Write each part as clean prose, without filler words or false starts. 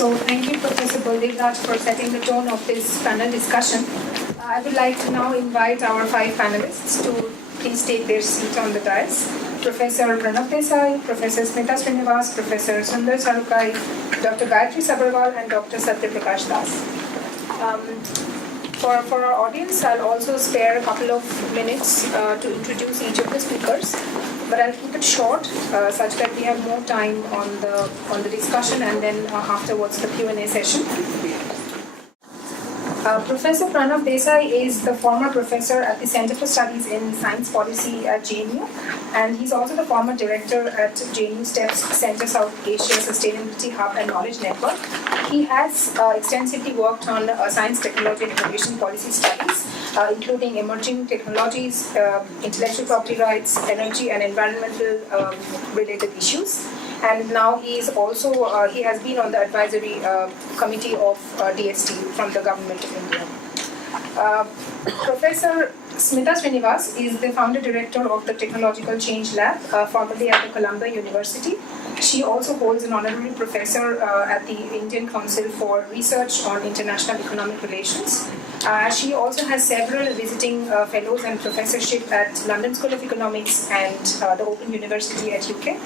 So thank you, Professor Baldevraj, for setting the tone of this panel discussion. I would like to now invite our 5 panelists to please take their seat on the dais. Professor Pranav Desai, Professor Smita Srinivas, Professor Sundar Sarukkai, Dr. Gayatri Saberwal, and Dr. Satya Prakash Das. For our audience, I'll also spare a couple of minutes to introduce each of the speakers, but I'll keep it short such that we have more time on the discussion and then afterwards the Q&A session. Professor Pranav Desai is the former professor at the Center for Studies in Science Policy at JNU, and he's also the former director at JNU STEP's Center South Asia Sustainability Hub and Knowledge Network. He has extensively worked on science, technology, and innovation policy studies, including emerging technologies, intellectual property rights, energy and environmental related issues. And now he has been on the advisory committee of DST from the government of India. Professor Smita Srinivas is the founder director of the Technological Change Lab, formerly at the Columbia University. She also holds an honorary professor at the Indian Council for Research on International Economic Relations. She also has several visiting fellows and professorship at London School of Economics and the Open University at UK.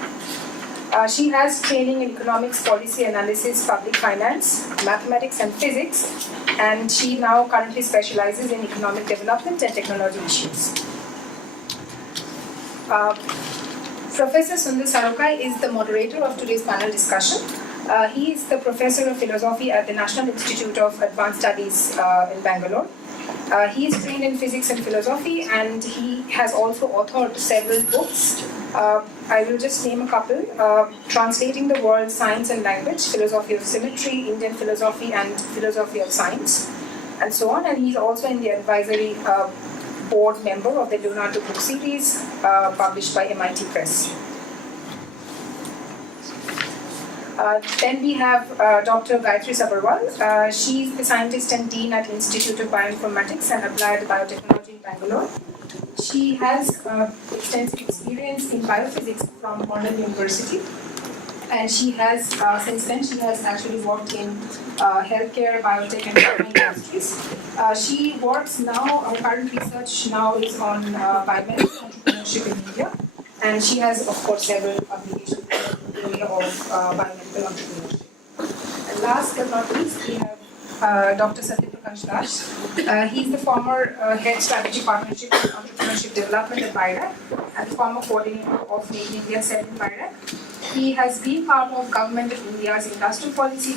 She has training in economics, policy analysis, public finance, mathematics and physics, and she now currently specializes in economic development and technology issues. Professor Sundar Sarukkai is the moderator of today's panel discussion. He is the professor of philosophy at the National Institute of Advanced Studies in Bangalore. He is trained in physics and philosophy, and he has also authored several books. I will just name a couple: Translating the World, Science and Language, Philosophy of Symmetry, Indian Philosophy and Philosophy of Science, and so on. And he's also in the advisory board member of the Leonardo book series published by MIT Press. Then we have Dr. Gayatri Saberwal. She's the scientist and dean at Institute of Bioinformatics and Applied Biotechnology in Bangalore. She has extensive experience in biophysics from Cornell University, and she has, since then, she has actually worked in healthcare, biotech, and pharma industries. She works now, her current research now is on biomedical entrepreneurship in India, and she has, of course, several publications in the area of biomedical entrepreneurship. And last but not least, we have Dr. Satya Prakash Das. He's the former head strategy partnership and entrepreneurship development at BIRAC and the former coordinator of Make India 7 BIRAC. He has been part of Government of India's industrial policy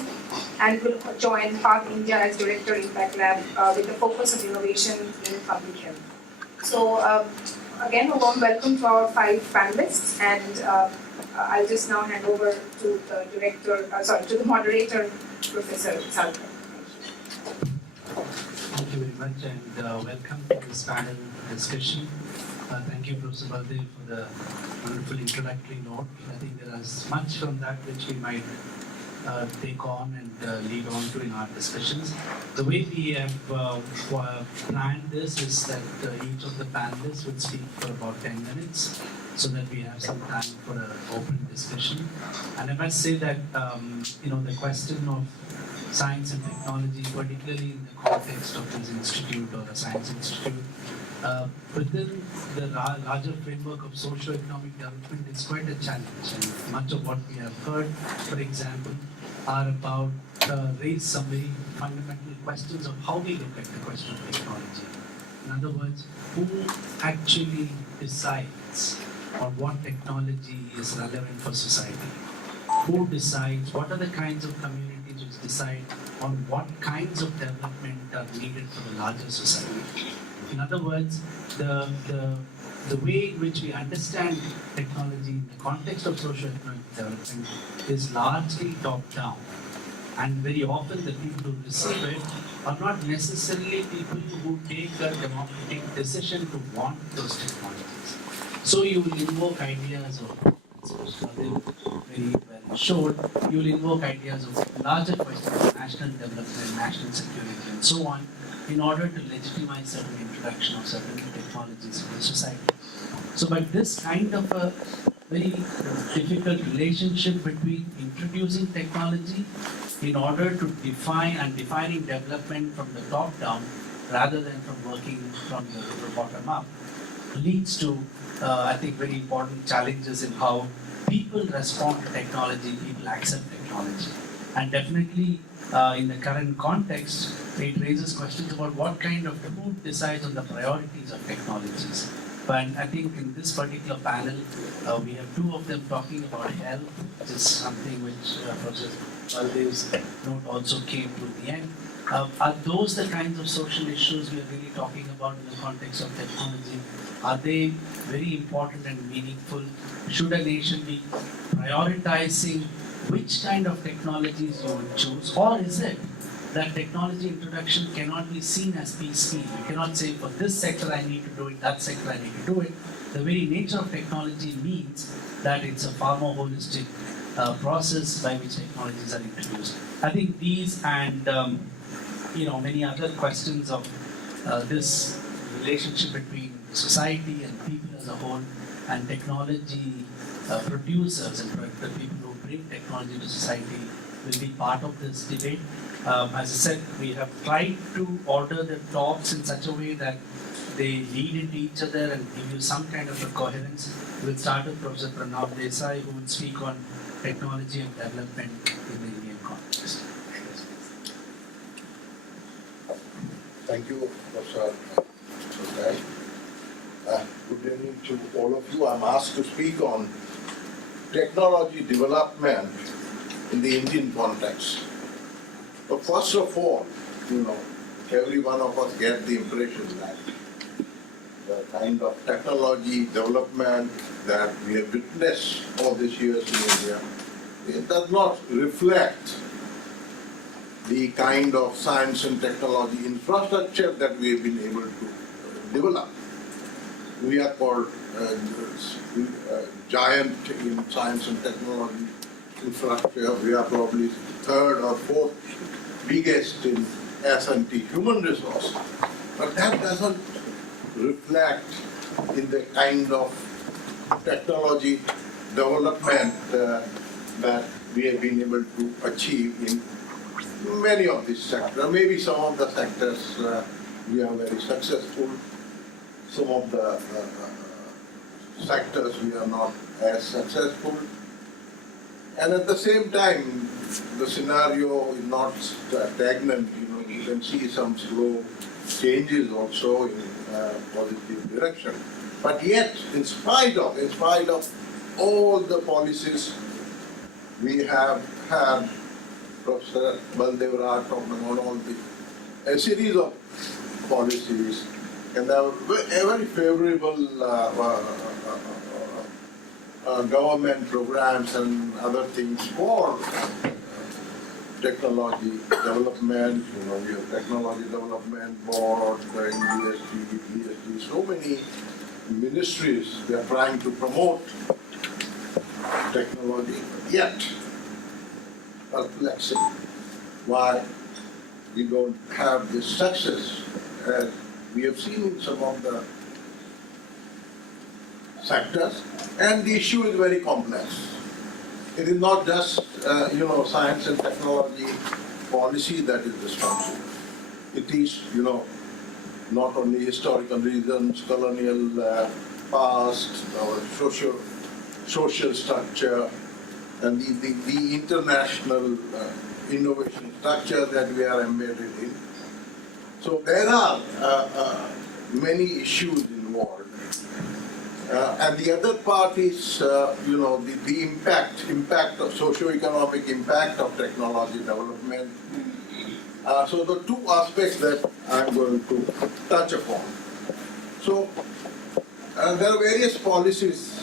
and will join Park India as Director Impact Lab with the focus of innovation in public health. So again, a warm welcome to our 5 panelists, and I'll just now hand over to the moderator, Professor Sarukkai. Thank you very much, and welcome to this panel discussion. Thank you, Professor Baldev, for the wonderful introductory note. I think there is much from that which we might take on and lead on to in our discussions. The way we have planned this is that each of the panelists would speak for about 10 minutes so that we have some time for an open discussion. And I must say that the question of science and technology, particularly in the context of this institute or a science institute, within the larger framework of socio-economic development is quite a challenge. And much of what we have heard, for example, are about raise some very fundamental questions of how we look at the question of technology. In other words, who actually decides on what technology is relevant for society? Who decides? What are the kinds of communities which decide on what kinds of development are needed for the larger society? In other words, the way in which we understand technology in the context of socio-economic development is largely top-down. And very often the people who receive it are not necessarily people who take a democratic decision to want those technologies. So you will invoke ideas of, very well showed, you will invoke ideas of larger questions of national development, national security, and so on, in order to legitimize certain introduction of certain technologies in the society. So, but this kind of a very difficult relationship between introducing technology in order to defining development from the top down rather than from working from the bottom up leads to, I think, very important challenges in how people respond to technology, people accept technology. And definitely, in the current context, it raises questions about who decides on the priorities of technologies. But I think in this particular panel, we have two of them talking about health, which is something which Professor Baldev's note also came to the end. Are those the kinds of social issues we are really talking about in the context of technology? Are they very important and meaningful? Should a nation be prioritizing which kind of technologies you would choose? Or is it that technology introduction cannot be seen as piecemeal? You cannot say for this sector I need to do it, that sector I need to do it. The very nature of technology means that it's a far more holistic process by which technologies are introduced. I think these and many other questions of this relationship between society and people as a whole and technology producers and the people who bring technology to society will be part of this debate. As I said, we have tried to order the talks in such a way that they lead into each other and give you some kind of a coherence. We'll start with Professor Pranav Desai, who will speak on technology and development in the Indian context. Thank you, Professor Sarukkai. Good evening to all of you. I'm asked to speak on technology development in the Indian context. But first of all, every one of us get the impression that the kind of technology development that we have witnessed all these years in India, it does not reflect the kind of science and technology infrastructure that we have been able to develop. We are called giant in science and technology infrastructure. We are probably third or fourth biggest in S&T human resource. But that doesn't reflect in the kind of technology development that we have been able to achieve in many of these sectors. Maybe some of the sectors we are very successful. Some of the sectors we are not as successful. And at the same time, the scenario is not stagnant. You can see some slow changes also in positive direction. But yet, in spite of all the policies we have had, Professor Baldev talked about all a series of policies, and there were very favorable government programs and other things for technology development. We have technology development board, DST, so many ministries. They are trying to promote technology, yet perplexing why we don't have this success as we have seen in some of the sectors. And the issue is very complex. It is not just science and technology policy that is responsible. It is not only historical reasons, colonial past, our social structure, and the international innovation structure that we are embedded in. So there are many issues involved. And the other part is, the impact of socio-economic impact of technology development. So the two aspects that I'm going to touch upon. So there are various policies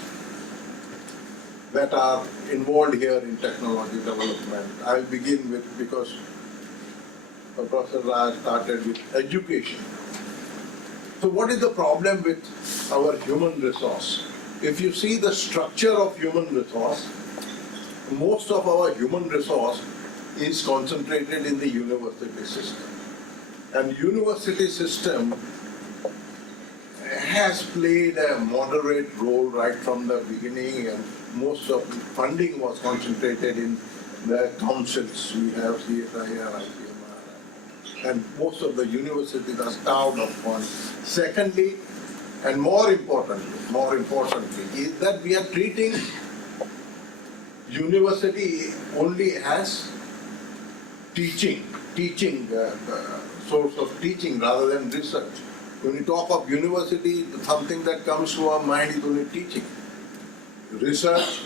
that are involved here in technology development. I'll begin with, because Professor Raj started with education. So what is the problem with our human resource? If you see the structure of human resource, most of our human resource is concentrated in the university system. And university system has played a moderate role right from the beginning, and most of the funding was concentrated in the councils. We have CSIR, IPMR, and most of the universities are starved of funds. Secondly, and more importantly, is that we are treating university only as teaching source of teaching rather than research. When you talk of university, something that comes to our mind is only teaching. Research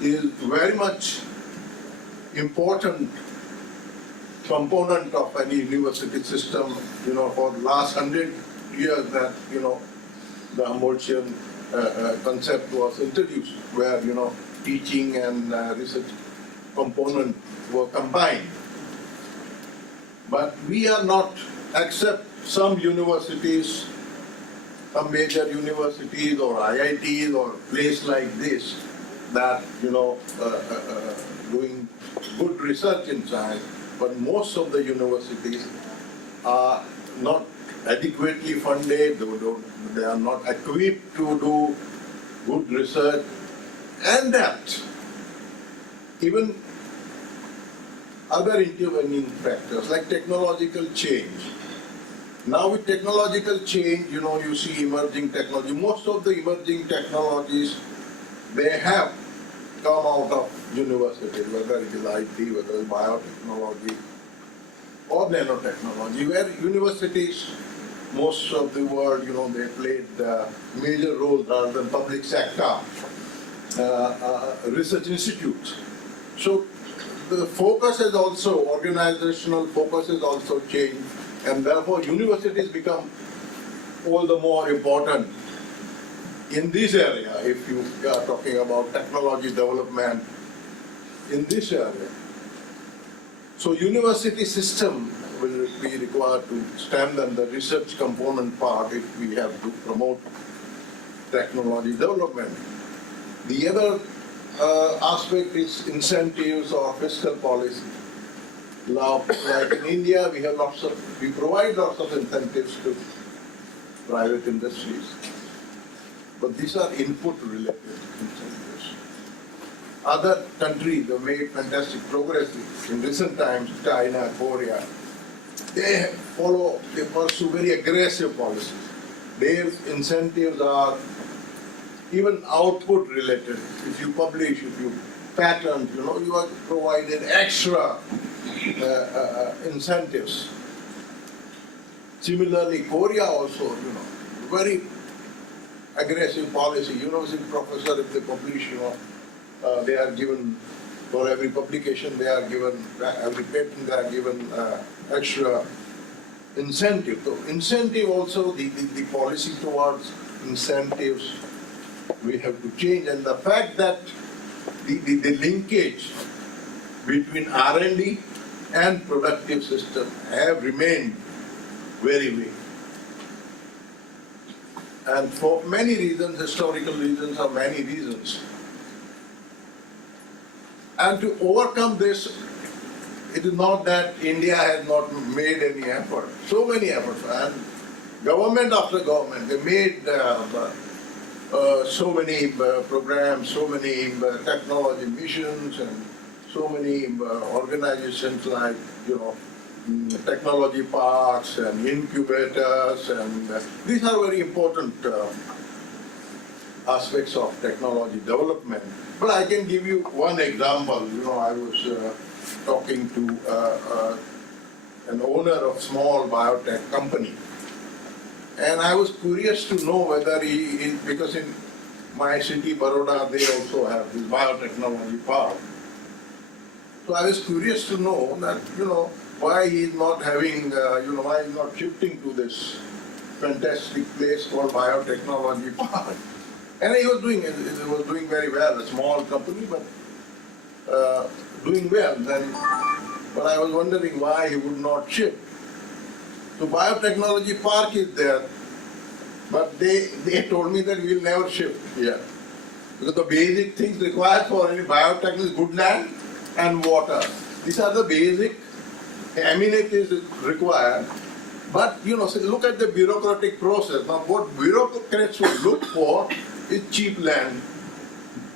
is very much important component of any university system. For the last 100 years that, the Humboldtian concept was introduced, where, teaching and research component were combined. But we are not, except some universities, some major universities or IITs or place like this, that, doing good research in science, but most of the universities are not adequately funded, they are not equipped to do good research, and that even other intervening factors like technological change. Now with technological change, you see emerging technology. Most of the emerging technologies, they have come out of universities, whether it is IT, whether it is biotechnology or nanotechnology, where universities, most of the world, they played major roles rather than public sector research institutes. So the focus has also, organizational focus has also changed, and therefore universities become all the more important in this area, if you are talking about technology development in this area. So university system will be required to strengthen the research component part if we have to promote technology development. The other aspect is incentives or fiscal policy. Now, like in India, we provide lots of incentives to private industries, but these are input-related incentives. Other countries have made fantastic progress in recent times. China, Korea, they pursue very aggressive policies. Their incentives are even output related. If you publish, if you patent, you are provided extra incentives. Similarly, Korea also, very aggressive policy. University professor, if they publish, they are given, for every publication they are given, every patent they are given extra incentive. So incentive also, the policy towards incentives, we have to change. And the fact that the linkage between R&D and productive system have remained very weak. And for many reasons, historical reasons or many reasons. And to overcome this, it is not that India has not made any effort. So many efforts. And government after government, they made so many programs, so many technology missions, and so many organizations like, technology parks and incubators, and these are very important aspects of technology development. But I can give you one example. I was talking to an owner of small biotech company, and I was curious to know whether because in my city, Baroda, they also have this biotechnology park. So I was curious to know that, why he is not having, why he is not shifting to this fantastic place called biotechnology park. And he was doing very well, a small company, but doing well. But I was wondering why he would not shift. So biotechnology park is there, but they told me that we will never shift here. Because the basic things required for any biotech is good land and water. These are the basic amenities required But so look at the bureaucratic process. Now, what bureaucrats would look for is cheap land.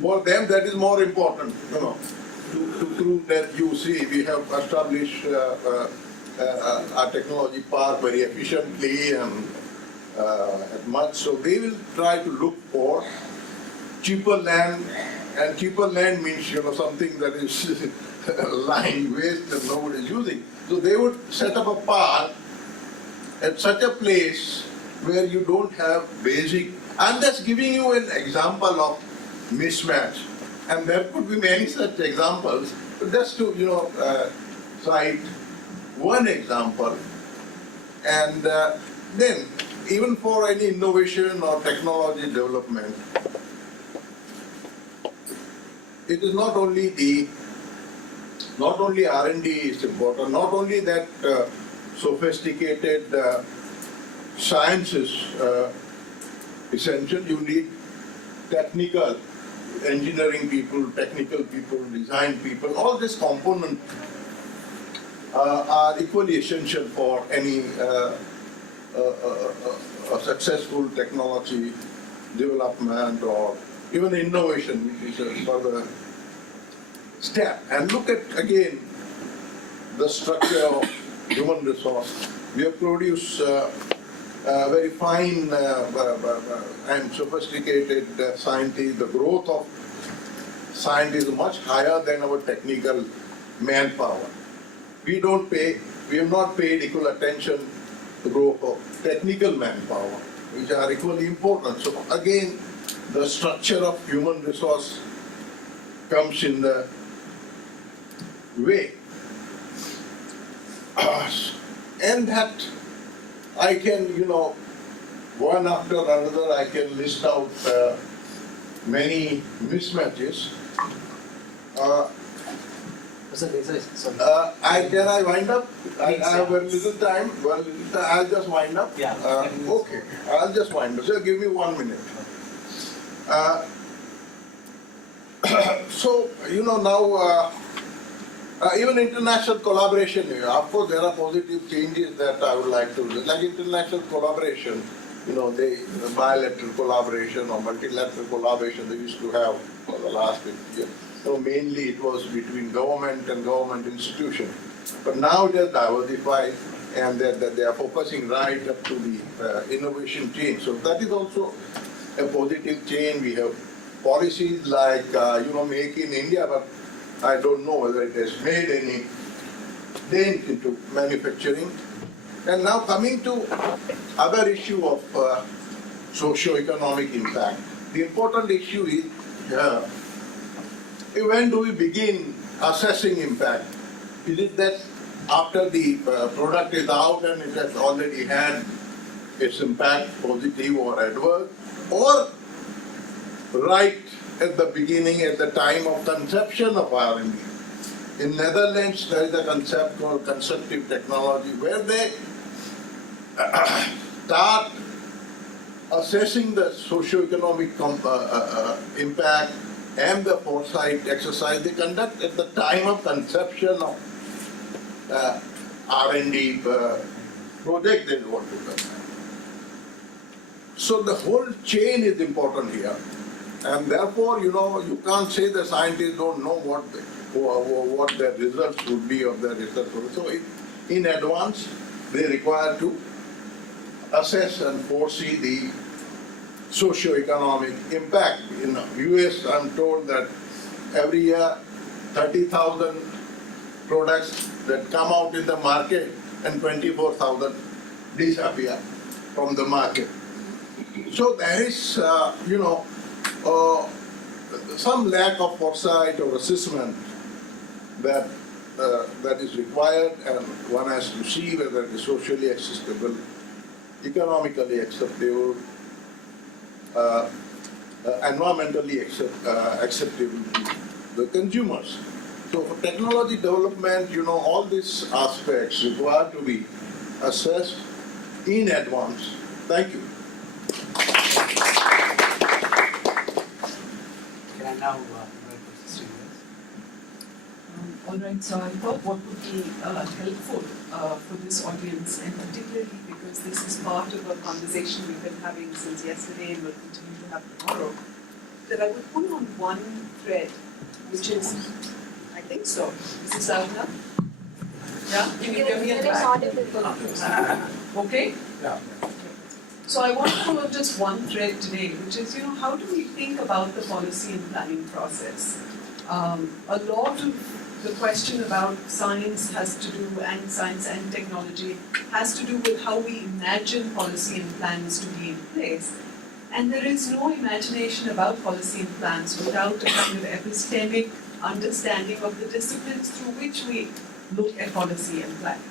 For them, that is more important. To prove that you see we have established our technology park very efficiently and at much. So they will try to look for cheaper land, and cheaper land means something that is lying waste and nobody is using. So they would set up a park at such a place where you don't have basic. I'm just giving you an example of mismatch, and there could be many such examples. But just to cite one example, and then even for any innovation or technology development, it is not only R&D is important, not only that sophisticated science is essential. You need technical engineering people, technical people, design people. All these components are equally essential for any a successful technology development or even innovation, which is a further step. And look at again the structure of human resource. We have produced very fine and sophisticated scientists. The growth of scientists is much higher than our technical manpower. We have not paid equal attention to the growth of technical manpower, which are equally important. So again, the structure of human resource comes in the way. And that I can, one after another, I can list out many mismatches. Can I wind up? I have a little time. Well, I'll just wind up. Yeah. Okay, I'll just wind up. So give me 1 minute. So now. Even international collaboration, of course, there are positive changes that I would like to do. Like international collaboration, the bilateral collaboration or multilateral collaboration they used to have for the last 50 years. So mainly it was between government and government institutions. But now it has diversified, and they are focusing right up to the innovation chain. So that is also a positive change. We have policies like, Make in India, but I don't know whether it has made any dent into manufacturing. And now coming to other issue of socio-economic impact. The important issue is when do we begin assessing impact? Is it that after the product is out and it has already had its impact, positive or adverse, or right at the beginning, at the time of conception of R&D. In Netherlands, there is a concept called constructive technology, where they start assessing the socio-economic impact and the foresight exercise they conduct at the time of conception of R&D project they want to conduct. So the whole chain is important here. And therefore, you can't say the scientists don't know what their results would be of their research. So in advance, they require to assess and foresee the socio-economic impact. In the US, I'm told that every year 30,000 products that come out in the market and 24,000 disappear from the market. So there is, some lack of foresight or assessment that is required, and one has to see whether it is socially acceptable, economically acceptable, environmentally acceptable to the consumers. So for technology development, all these aspects require to be assessed in advance. Thank you. Can I now invite Srinivas? All right, so I thought what would be helpful for this audience, and particularly because this is part of a conversation we've been having since yesterday and will continue to have tomorrow, that I would pull on one thread, which is, I think so. Is this loud enough? Yeah? Can you hear me in the back? Okay? Yeah. So I want to pull on just one thread today, which is, how do we think about the policy and planning process? A lot of the question about science has to do, and science and technology, has to do with how we imagine policy and plans to be in place. And there is no imagination about policy and plans without a kind of epistemic understanding of the disciplines through which we look at policy and planning.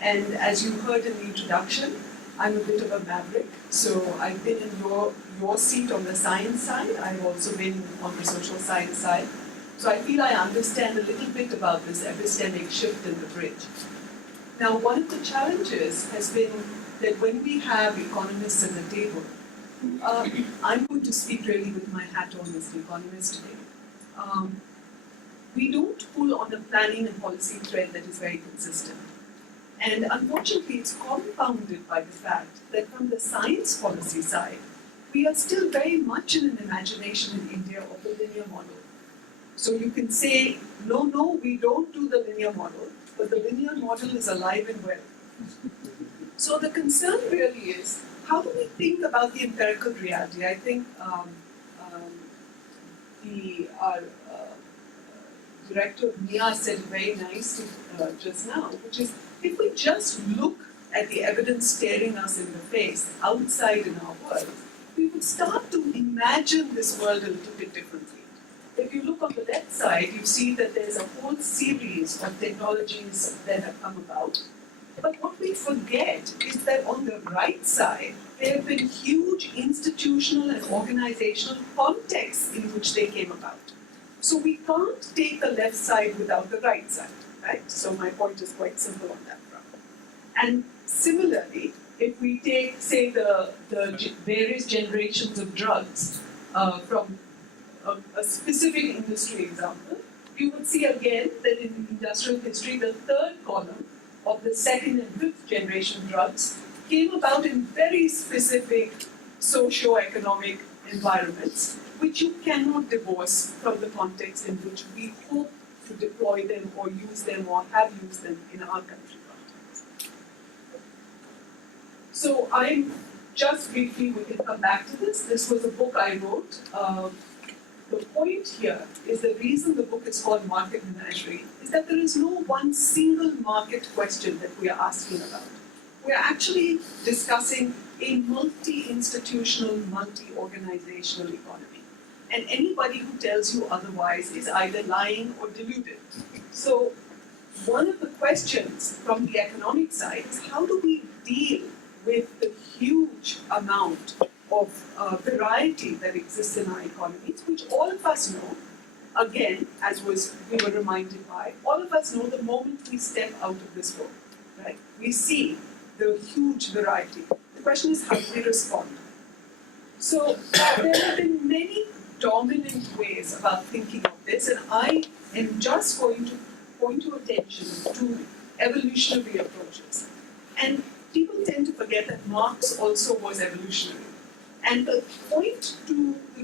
And as you heard in the introduction, I'm a bit of a maverick, so I've been in your seat on the science side. I've also been on the social science side. So I feel I understand a little bit about this epistemic shift in the bridge. Now, one of the challenges has been that when we have economists at the table, I'm going to speak really with my hat on as an economist today. We don't pull on a planning and policy thread that is very consistent. And unfortunately, it's compounded by the fact that from the science policy side, we are still very much in an imagination in India of the linear model. So you can say, no, we don't do the linear model, but the linear model is alive and well. So the concern really is, how do we think about the empirical reality? I think our director of NIA said it very nicely just now, which is, if we just look at the evidence staring us in the face outside in our world, we would start to imagine this world a little bit differently. If you look on the left side, you see that there's a whole series of technologies that have come about. But what we forget is that on the right side, there have been huge institutional and organizational contexts in which they came about. So we can't take the left side without the right side, right? So my point is quite simple on that front. And similarly, if we take, say, the various generations of drugs from a specific industry example, you would see again that in industrial history, the third column of the second and fifth generation drugs came about in very specific socio-economic environments, which you cannot divorce from the context in which we hope to deploy them or use them or have used them in our country context. So I'm just briefly, we can come back to this. This was a book I wrote. The point here is the reason the book is called Market Menagerie is that there is no one single market question that we are asking about. We are actually discussing a multi-institutional, multi-organizational economy. And anybody who tells you otherwise is either lying or deluded. So one of the questions from the economic side is, how do we deal with the huge amount of variety that exists in our economies, which all of us know, again, as we were reminded by, all of us know the moment we step out of this world, right? We see the huge variety. The question is, how do we respond? So there have been many dominant ways about thinking of this, and I am just going to point your attention to evolutionary approaches. And people tend to forget that Marx also was evolutionary. And the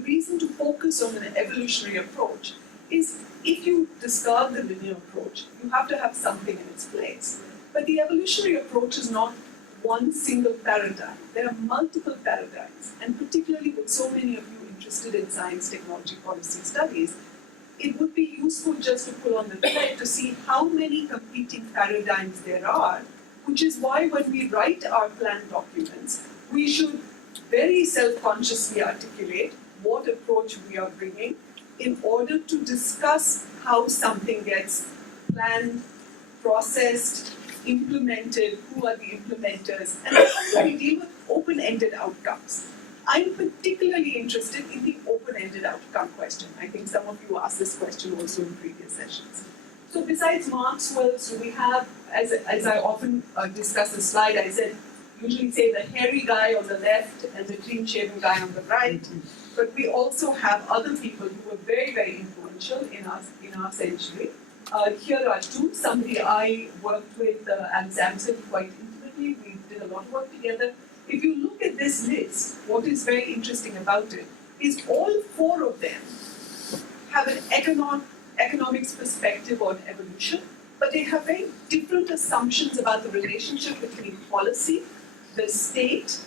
reason to focus on an evolutionary approach is, if you discard the linear approach, you have to have something in its place. But the evolutionary approach is not one single paradigm. There are multiple paradigms, and particularly with so many of you interested in science, technology, policy studies, it would be useful just to pull on the thread to see how many competing paradigms there are, which is why when we write our plan documents, we should very self-consciously articulate what approach we are bringing in order to discuss how something gets planned, processed, implemented, who are the implementers, and how do we deal with open-ended outcomes. I'm particularly interested in the open-ended outcome question. I think some of you asked this question also in previous sessions. So besides Marx, so we have, as I often discuss the slide, I usually say the hairy guy on the left and the clean-shaven guy on the right. But we also have other people who were very, very influential in our century. Here are two. Somebody I worked with, Samson, quite intimately. We did a lot of work together. If you look at this list, what is very interesting about it is all four of them have an economics perspective on evolution, but they have very different assumptions about the relationship between policy, the state,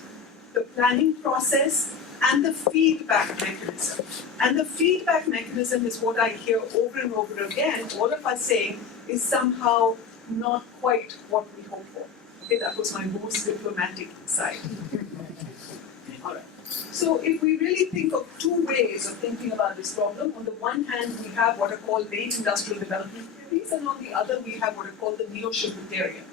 the planning process, and the feedback mechanism. And the feedback mechanism is what I hear over and over again, all of us saying is somehow not quite what we hope for. Okay, that was my most diplomatic side. All right. So if we really think of two ways of thinking about this problem, on the one hand we have what are called late industrial development theories, and on the other we have what are called the neo-Schumpeterian.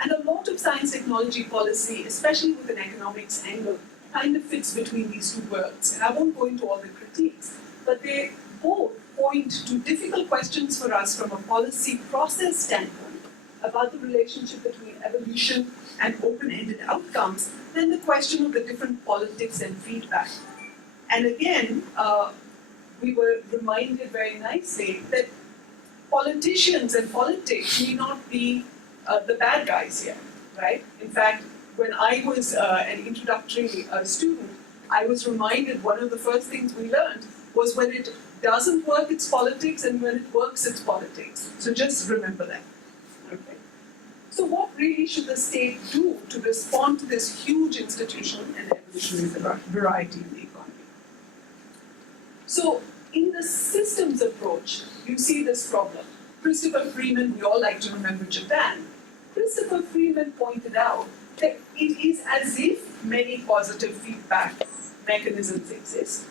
And a lot of science technology policy, especially with an economics angle, kind of fits between these two worlds. And I won't go into all the critiques, but they both point to difficult questions for us from a policy process standpoint about the relationship between evolution and open-ended outcomes, then the question of the different politics and feedback. And again, we were reminded very nicely that politicians and politics may not be the bad guys here, right? In fact, when I was an introductory student, I was reminded one of the first things we learned was when it doesn't work, it's politics, and when it works, it's politics. So just remember that. Okay. So what really should the state do to respond to this huge institutional and evolutionary variety in the economy? So in the systems approach, you see this problem. Christopher Freeman, we all like to remember Japan. Christopher Freeman pointed out that it is as if many positive feedback mechanisms exist.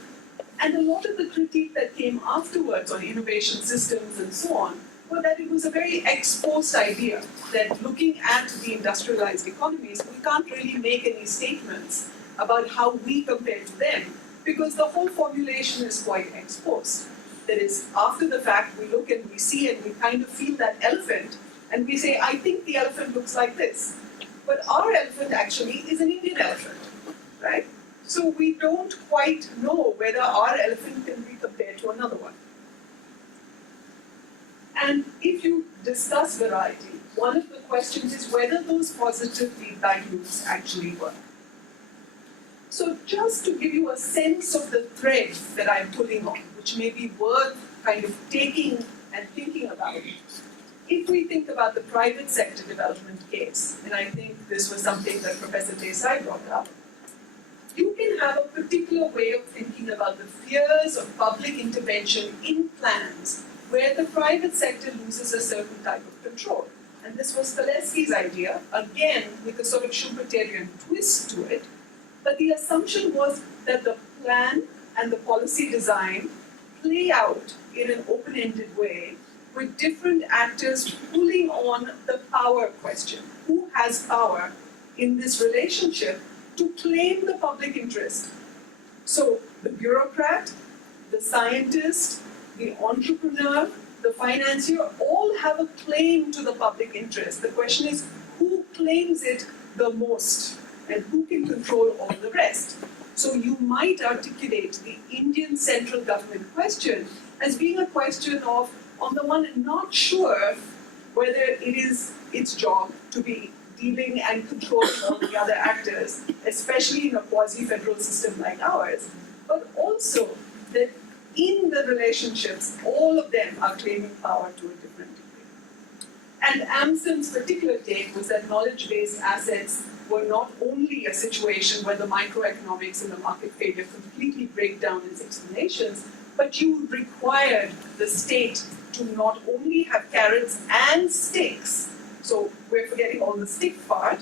And a lot of the critique that came afterwards on innovation systems and so on were that it was a very ex post idea, that looking at the industrialized economies, we can't really make any statements about how we compare to them, because the whole formulation is quite ex post. That is, after the fact, we look and we see and we kind of feel that elephant, and we say, I think the elephant looks like this. But our elephant actually is an Indian elephant, right? So we don't quite know whether our elephant can be compared to another one. And if you discuss variety, one of the questions is whether those positive feedback loops actually work. So just to give you a sense of the thread that I'm pulling on, which may be worth kind of taking and thinking about, if we think about the private sector development case, and I think this was something that Professor Desai brought up, you can have a particular way of thinking about the fears of public intervention in plans where the private sector loses a certain type of control. And this was Kaleski's idea, again with a sort of Schumpeterian twist to it, but the assumption was that the plan and the policy design play out in an open-ended way with different actors pulling on the power question. Who has power in this relationship to claim the public interest? So the bureaucrat, the scientist, the entrepreneur, the financier, all have a claim to the public interest. The question is, who claims it the most and who can control all the rest? So you might articulate the Indian central government question as being a question of, on the one, not sure whether it is its job to be dealing and controlling all the other actors, especially in a quasi-federal system like ours, but also that in the relationships, all of them are claiming power to a different degree. And Amson's particular take was that knowledge-based assets were not only a situation where the microeconomics and the market failure completely break down its explanations, but you required the state to not only have carrots and sticks. So we're forgetting all the stick part.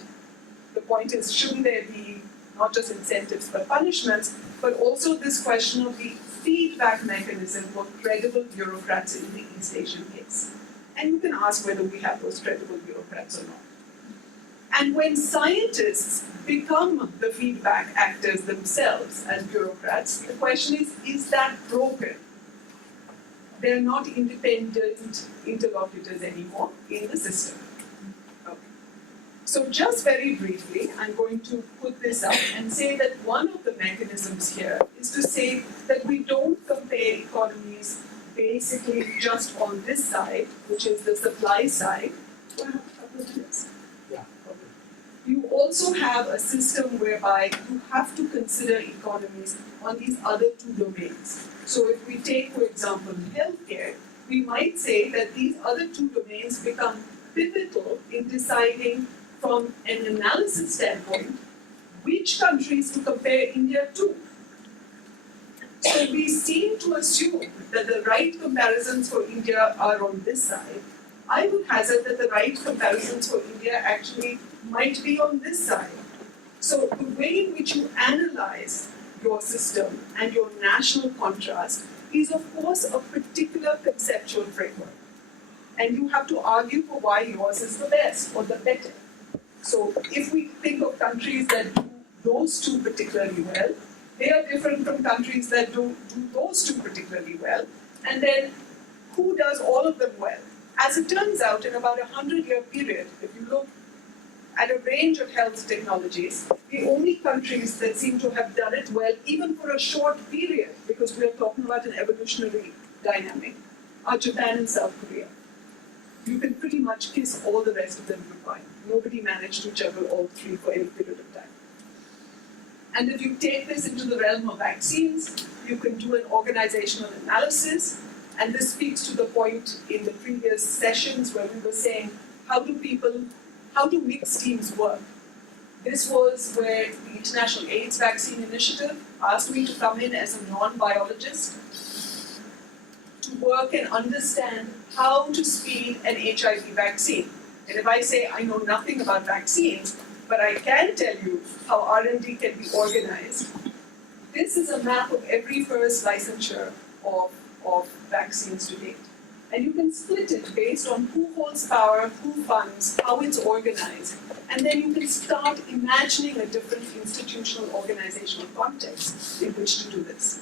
The point is, shouldn't there be not just incentives but punishments, but also this question of the feedback mechanism for credible bureaucrats in the East Asian case. And you can ask whether we have those credible bureaucrats or not. And when scientists become the feedback actors themselves as bureaucrats, the question is that broken? They're not independent interlocutors anymore in the system. Okay. So just very briefly, I'm going to put this up and say that one of the mechanisms here is to say that we don't compare economies basically just on this side, which is the supply side. Do I have a couple of minutes? Yeah. You also have a system whereby you have to consider economies on these other two domains. So if we take, for example, healthcare, we might say that these other two domains become pivotal in deciding from an analysis standpoint which countries to compare India to. So we seem to assume that the right comparisons for India are on this side. I would hazard that the right comparisons for India actually might be on this side. So the way in which you analyze your system and your national contrast is of course a particular conceptual framework. And you have to argue for why yours is the best or the better. So if we think of countries that do those two particularly well, they are different from countries that do those two particularly well. And then who does all of them well? As it turns out, in about a 100-year period, if you look at a range of health technologies, the only countries that seem to have done it well, even for a short period, because we are talking about an evolutionary dynamic, are Japan and South Korea. You can pretty much kiss all the rest of them goodbye. Nobody managed to juggle all three for any period of time. And if you take this into the realm of vaccines, you can do an organizational analysis, and this speaks to the point in the previous sessions where we were saying, how do mixed teams work? This was where the International AIDS Vaccine Initiative asked me to come in as a non-biologist to work and understand how to speed an HIV vaccine. And if I say I know nothing about vaccines, but I can tell you how R&D can be organized, this is a map of every first licensure of vaccines to date. And you can split it based on who holds power, who funds, how it's organized, and then you can start imagining a different institutional organizational context in which to do this.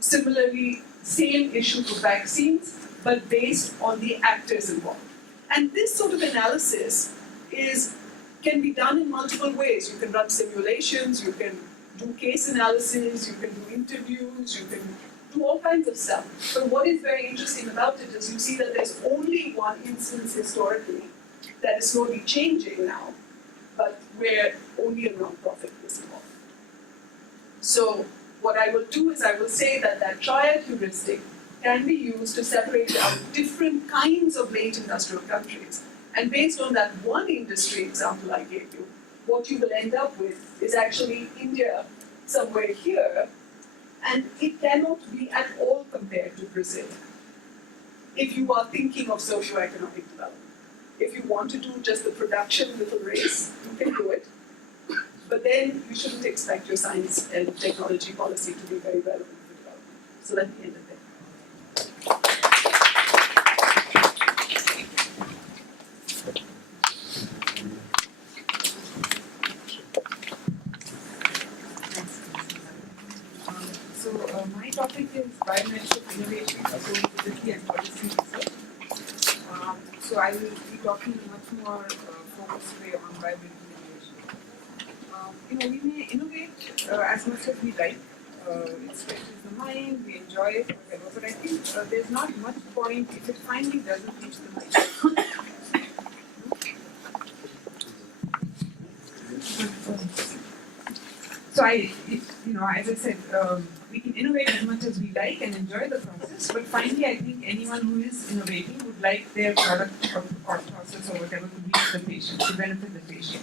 Similarly, same issue for vaccines, but based on the actors involved. And this sort of analysis can be done in multiple ways. You can run simulations, you can do case analysis, you can do interviews, you can do all kinds of stuff. But what is very interesting about it is you see that there's only one instance historically that is slowly changing now, but where only a non-profit is involved. So what I will do is I will say that that triad heuristic can be used to separate out different kinds of late industrial countries. And based on that one industry example I gave you, what you will end up with is actually India somewhere here, and it cannot be at all compared to Brazil. If you are thinking of socio-economic development. If you want to do just the production little race, you can do it. But then you shouldn't expect your science and technology policy to be very relevant for development. So let me end it there. My topic is biomedical innovation, sustainability and policy research. So I will be talking much more focused way on biomedical innovation. We may innovate as much as we like. It stretches the mind, we enjoy it, whatever. But I think there's not much point if it finally doesn't reach the mind. So as I said, we can innovate as much as we like and enjoy the process, but finally I think anyone who is innovating would like their product or process or whatever to reach the patient, to benefit the patient.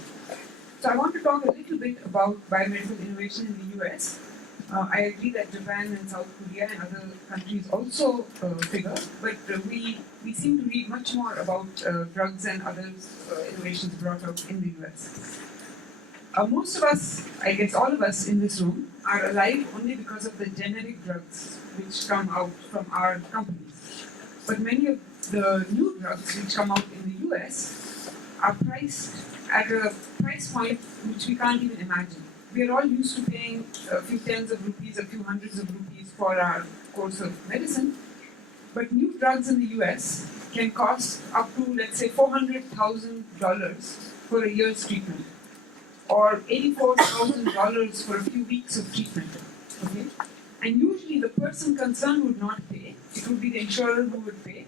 So I want to talk a little bit about biomedical innovation in the US. I agree that Japan and South Korea and other countries also figure, but we seem to read much more about drugs and other innovations brought out in the US. Most of us, I guess all of us in this room, are alive only because of the generic drugs which come out from our companies. But many of the new drugs which come out in the US are priced at a price point which we can't even imagine. We are all used to paying a few tens of rupees, a few hundreds of rupees for our course of medicine. But new drugs in the US can cost up to, let's say, $400,000 for a year's treatment, or $84,000 for a few weeks of treatment. Okay? And usually the person concerned would not pay. It would be the insurer who would pay.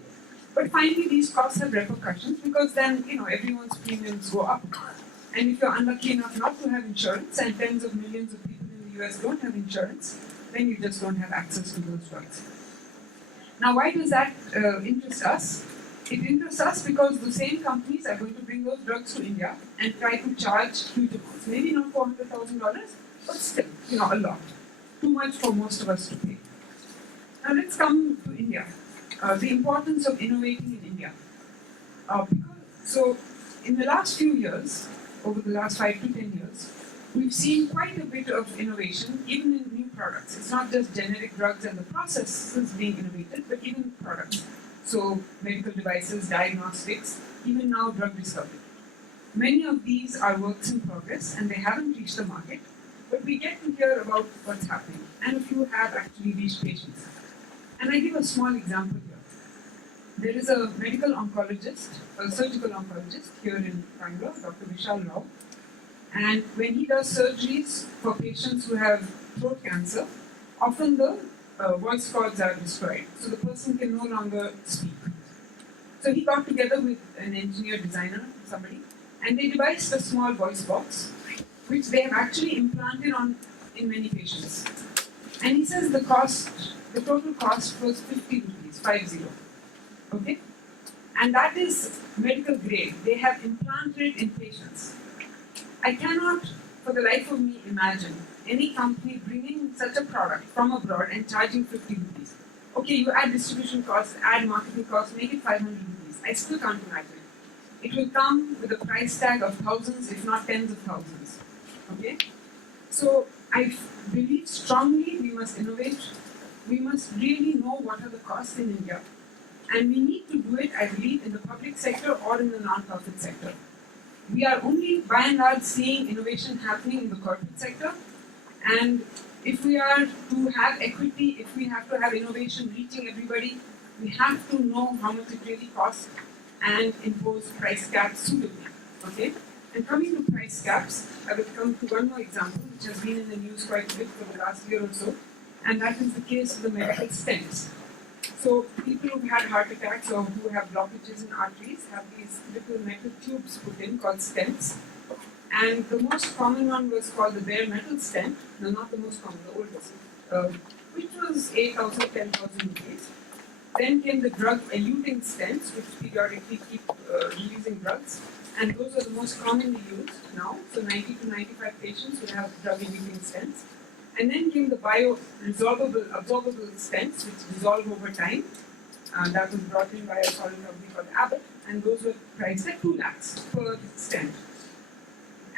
But finally, these costs have repercussions because then, everyone's premiums go up. And if you're unlucky enough not to have insurance, and tens of millions of people in the US don't have insurance, then you just don't have access to those drugs. Now, why does that interest us? It interests us because the same companies are going to bring those drugs to India and try to charge huge amounts. Maybe not $400,000, but still, a lot. Too much for most of us to pay. Now, let's come to India. The importance of innovating in India. So, in the last few years, over the last 5 to 10 years, we've seen quite a bit of innovation, even in new products. It's not just generic drugs and the processes being innovated, but even products. So, medical devices, diagnostics, even now drug discovery. Many of these are works in progress and they haven't reached the market, but we get to hear about what's happening, and a few have actually reached patients. And I give a small example here. There is a medical oncologist, a surgical oncologist here in Bangalore, Dr. Vishal Rao, and when he does surgeries for patients who have throat cancer, often the voice cords are destroyed, so the person can no longer speak. So he got together with an engineer, designer, somebody, and they devised a small voice box, which they have actually implanted in many patients. And he says the total cost was 50 rupees, 50. Okay? And that is medical grade. They have implanted it in patients. I cannot, for the life of me, imagine any company bringing such a product from abroad and charging 50 rupees. Okay, you add distribution costs, add marketing costs, make it 500 rupees. I still can't imagine it. It will come with a price tag of thousands, if not tens of thousands. Okay? So I believe strongly we must innovate. We must really know what are the costs in India. And we need to do it, I believe, in the public sector or in the non-profit sector. We are only, by and large, seeing innovation happening in the corporate sector. And if we are to have equity, if we have to have innovation reaching everybody, we have to know how much it really costs and impose price caps suitably. Okay? And coming to price caps, I will come to one more example, which has been in the news quite a bit for the last year or so, and that is the case of the medical stents. So people who had heart attacks or who have blockages in arteries have these little metal tubes put in called stents. And the most common one was called the bare metal stent. No, not the most common, the oldest, which was 8,000, 10,000 rupees. Then came the drug-eluting stents, which periodically keep releasing drugs. And those are the most commonly used now. So 90 to 95 patients will have drug-eluting stents. And then came the bioresorbable, absorbable stents, which dissolve over time. That was brought in by a foreign company called Abbott, and those were priced at 2 lakhs per stent.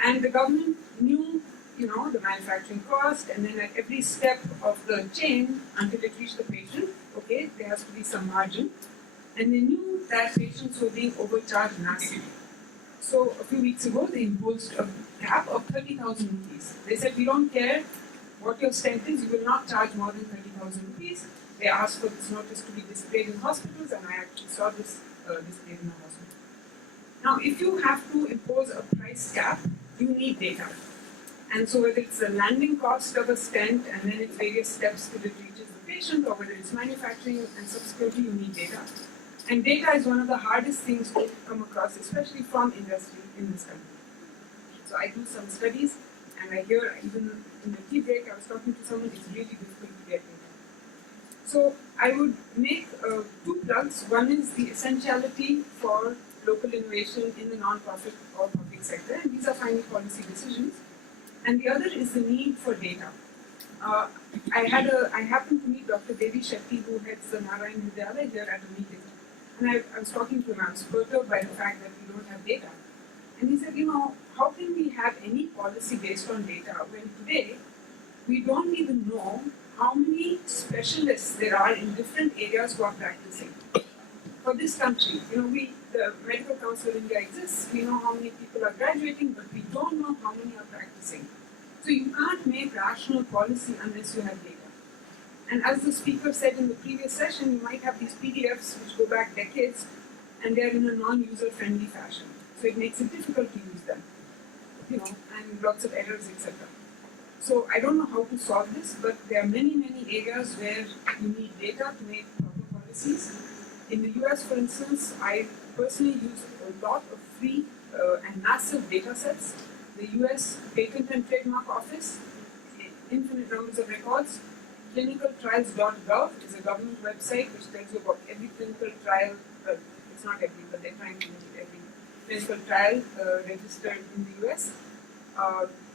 And the government knew, the manufacturing cost, and then at every step of the chain, until it reached the patient, okay, there has to be some margin. And they knew that patients were being overcharged massively. So a few weeks ago, they imposed a cap of 30,000 rupees. They said, we don't care what your stent is, you will not charge more than 30,000 rupees. They asked for this notice to be displayed in hospitals, and I actually saw this displayed in a hospital. Now, if you have to impose a price cap, you need data. And so whether it's the landing cost of a stent and then its various steps till it reaches the patient, or whether it's manufacturing and subsequently you need data. And data is one of the hardest things to come across, especially from industry in this country. So I do some studies, and I hear even in the tea break, I was talking to someone, it's really difficult to get data. So I would make 2 plugs. One is the essentiality for local innovation in the non-profit or public sector, and these are final policy decisions. And the other is the need for data. I happened to meet Dr. Devi Shetty, who heads the Narayan Vidyalaya here at a meeting. And I was talking to him, I was perturbed by the fact that we don't have data. And he said, how can we have any policy based on data when today we don't even know how many specialists there are in different areas who are practicing? For this country, the Medical Council of India exists, we know how many people are graduating, but we don't know how many are practicing. So you can't make rational policy unless you have data. And as the speaker said in the previous session, you might have these PDFs which go back decades, and they're in a non-user friendly fashion. So it makes it difficult to use them, and lots of errors, etc. So I don't know how to solve this, but there are many, many areas where you need data to make proper policies. In the US, for instance, I personally use a lot of free and massive data sets. The US Patent and Trademark Office, infinite numbers of records. Clinicaltrials.gov is a government website which tells you about every clinical trial, well, it's not every, but they're trying to make every clinical trial registered in the US.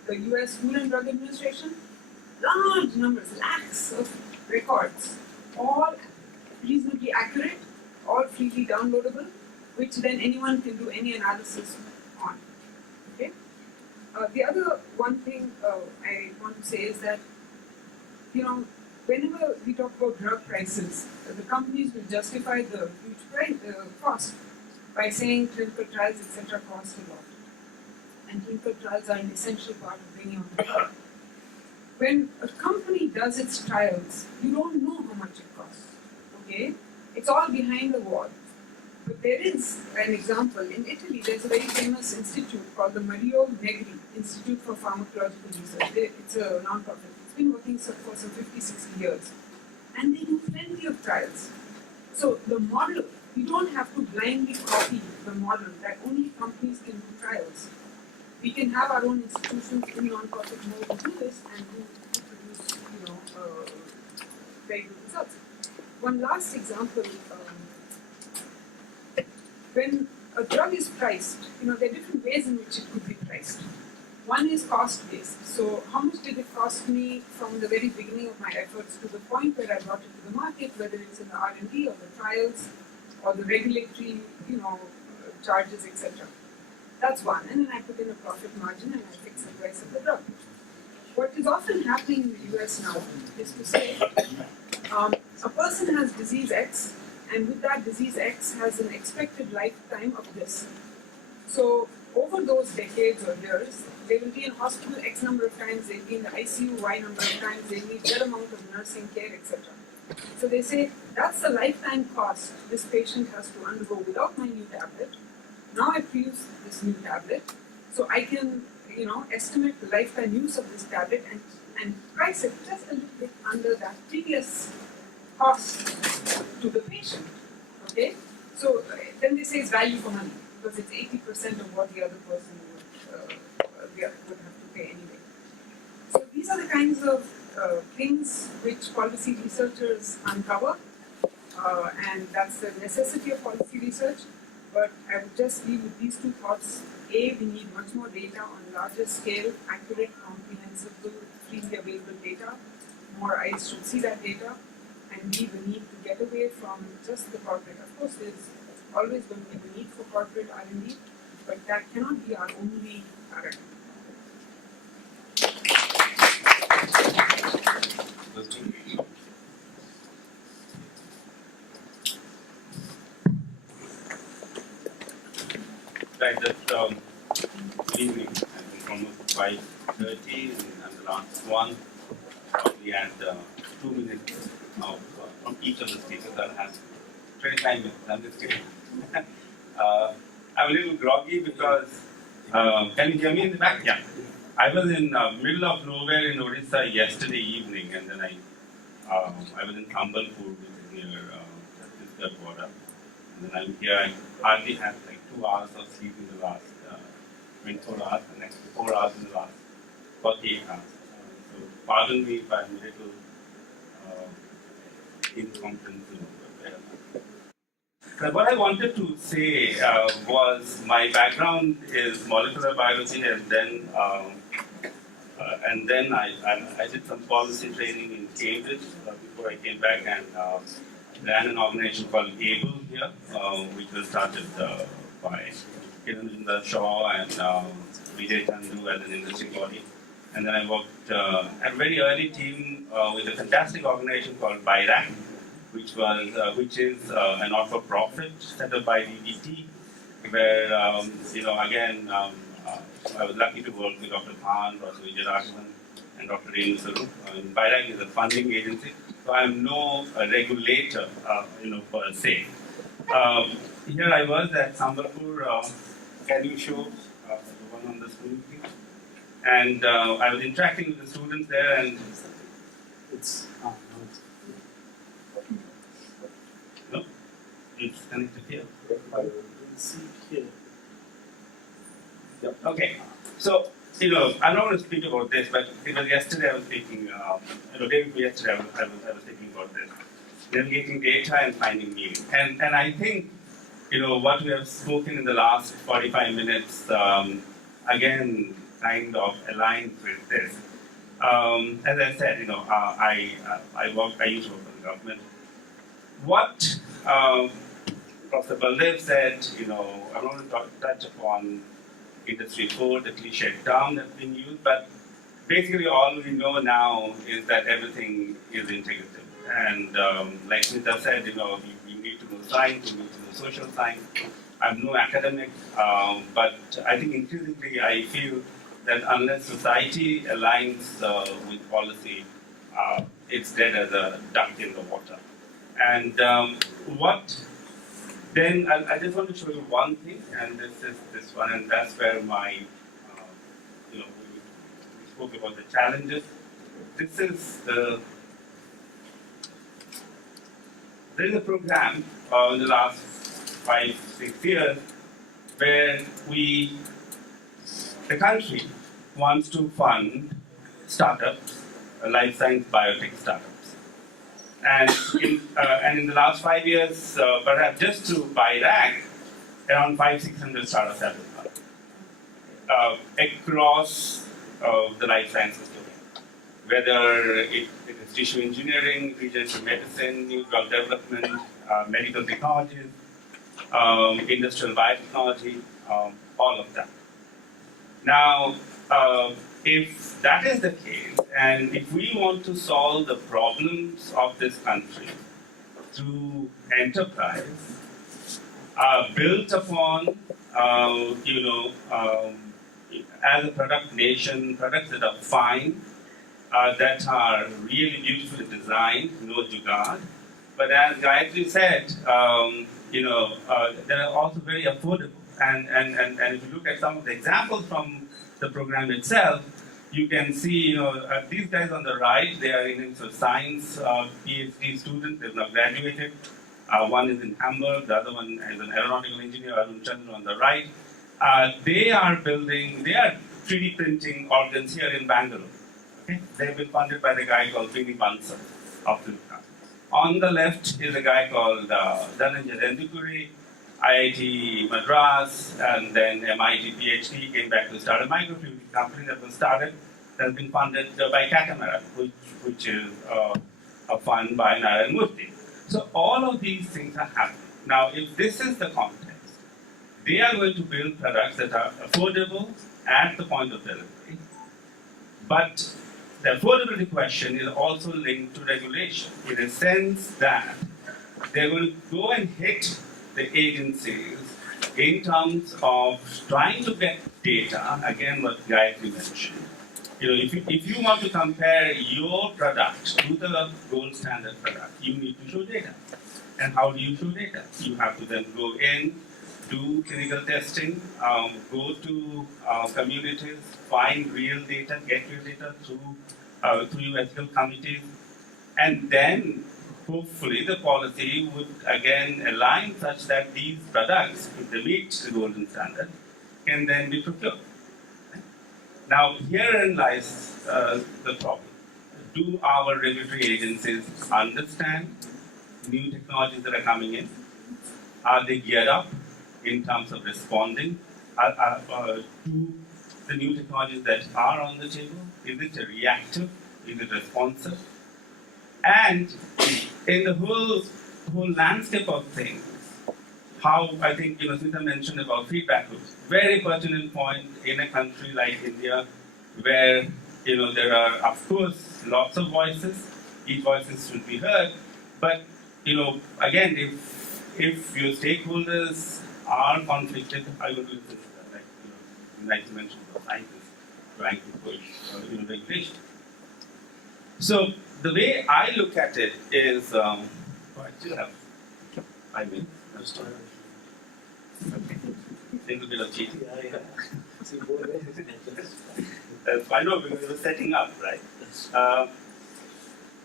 The US Food and Drug Administration, large numbers, lakhs of records, all reasonably accurate, all freely downloadable, which then anyone can do any analysis on. Okay. The other one thing I want to say is that, whenever we talk about drug prices, the companies will justify the huge cost by saying clinical trials, etc., cost a lot. And clinical trials are an essential part of bringing on the drug. When a company does its trials, you don't know how much it costs. Okay? It's all behind the wall. But there is an example. In Italy, there's a very famous institute called the Mario Negri Institute for Pharmacological Research. It's a non-profit. It's been working for some 50, 60 years. And they do plenty of trials. So the model, you don't have to blindly copy the model that only companies can do trials. We can have our own institutions in non-profit mode to do this and to produce, very good results. One last example, when a drug is priced, there are different ways in which it could be priced. One is cost-based. So how much did it cost me from the very beginning of my efforts to the point where I brought it to the market, whether it's in the R&D or the trials or the regulatory, charges, etc. That's one. And then I put in a profit margin and I fix the price of the drug. What is often happening in the US now is to say, a person has disease X, and with that disease X has an expected lifetime of this. So over those decades or years, they will be in hospital X number of times, they'll be in the ICU Y number of times, they'll need that amount of nursing care, etc. So they say, that's the lifetime cost this patient has to undergo without my new tablet. Now I produce this new tablet, so I can, estimate the lifetime use of this tablet and price it just a little bit under that previous cost to the patient. Okay? So then they say it's value for money because it's 80% of what the other person would have to pay anyway. So these are the kinds of things which policy researchers uncover, and that's the necessity of policy research. But I would just leave with these two thoughts. A, we need much more data on larger scale, accurate, comprehensible, freely available data. More eyes should see that data. And B, the need to get away from just the corporate. Of course, there's always going to be the need for corporate R&D, but that cannot be our only paradigm. Right, good evening. It's almost 5:30 and I'm the last one. We had 2 minutes from each of the speakers. I'll have 25 minutes. I'm just kidding. I'm a little groggy because, can you hear me in the back? Yeah. I was in middle of nowhere in Odisha yesterday evening, and then I was in Sambalpur, which is near Chhattisgarh border. And then I'm here. I hardly had like 2 hours of sleep in the last 24 hours, and next 4 hours in the last 48 hours. So pardon me if I'm a little incompetent. What I wanted to say was my background is molecular biology, and then I did some policy training in Cambridge before I came back and ran an organization called ABLE here, which was started by Kiran Shaw and Vijay Chandu as an industry body. And then I worked at a very early team with a fantastic organization called BIRAC, which is a not-for-profit set up by DDT, where again I was lucky to work with Dr. Khan, Dr. Vijay Raghavan, and Dr. Renu Sarup. BIRAC is a funding agency, so I am no regulator, per se. Here I was at Sambalpur. Can you show the one on the screen, please? And I was interacting with the students there, and no, it's connected here. Okay, so I'm not going to speak about this, but because yesterday I was speaking, day before yesterday I was speaking about this, navigating data and finding meaning, and I think what we have spoken in the last 45 minutes again kind of aligns with this. As I said, I used to work for the government. What Prof. Baldev said, I'm not going to touch upon Industry 4, the cliche term that's been used, but basically all we know now is that everything is integrative. And like Smita said, we need to know science, we need to know social science. I'm no academic, but I think increasingly I feel that unless society aligns with policy, it's dead as a duck in the water. And then I just want to show you one thing, and this is this one, and that's where my, we spoke about the challenges. This is there is a program in the last 5-6 years where the country wants to fund startups, life science biotech startups. And in the last 5 years, perhaps just to buy rank, around 500-600 startups have been funded across the life sciences domain. Whether it is tissue engineering, regenerative medicine, new drug development, medical technologies, industrial biotechnology, all of that. Now, if that is the case, and if we want to solve the problems of this country through enterprise, built upon, as a product nation, products that are fine, that are really beautifully designed, no jugaad. But as Gayatri said, they are also very affordable. And if you look at some of the examples from the program itself, you can see, these guys on the right, they are in science PhD students. They've now graduated. One is in Hamburg, the other one is an aeronautical engineer, Arun Chandra on the right. They are 3D printing organs here in Bangalore. Okay? They've been funded by the guy called Srinivas of Flipkart. On the left is a guy called Dhananjay Rendukuri, IIT Madras, and then MIT PhD, came back to start a microfluidic company that was started, that has been funded by Catamaran, which is a fund by Narayan Murthy. So all of these things are happening. Now, if this is the context, they are going to build products that are affordable at the point of delivery, but the affordability question is also linked to regulation, in a sense that they're going to go and hit the agencies in terms of trying to get data, again what Gayatri mentioned. If you want to compare your product to the gold standard product, you need to show data. And how do you show data? You have to then go in, do clinical testing, go to communities, find real data, get real data through ethical committees, and then hopefully the policy would again align such that these products, if they meet the golden standard, can then be procured. Now, herein lies the problem. Do our regulatory agencies understand new technologies that are coming in? Are they geared up in terms of responding to the new technologies that are on the table? Is it reactive? Is it responsive? And in the whole landscape of things, how I think Smita mentioned about feedback loops. Very pertinent point in a country like India, where there are of course lots of voices. Each voices should be heard, but again, if your stakeholders are conflicted, I would listen to that. Like you mentioned, the scientists trying to push regulation. So the way I look at it is, I still have 5 minutes. Okay. Little bit of cheating. I know because it was setting up, right?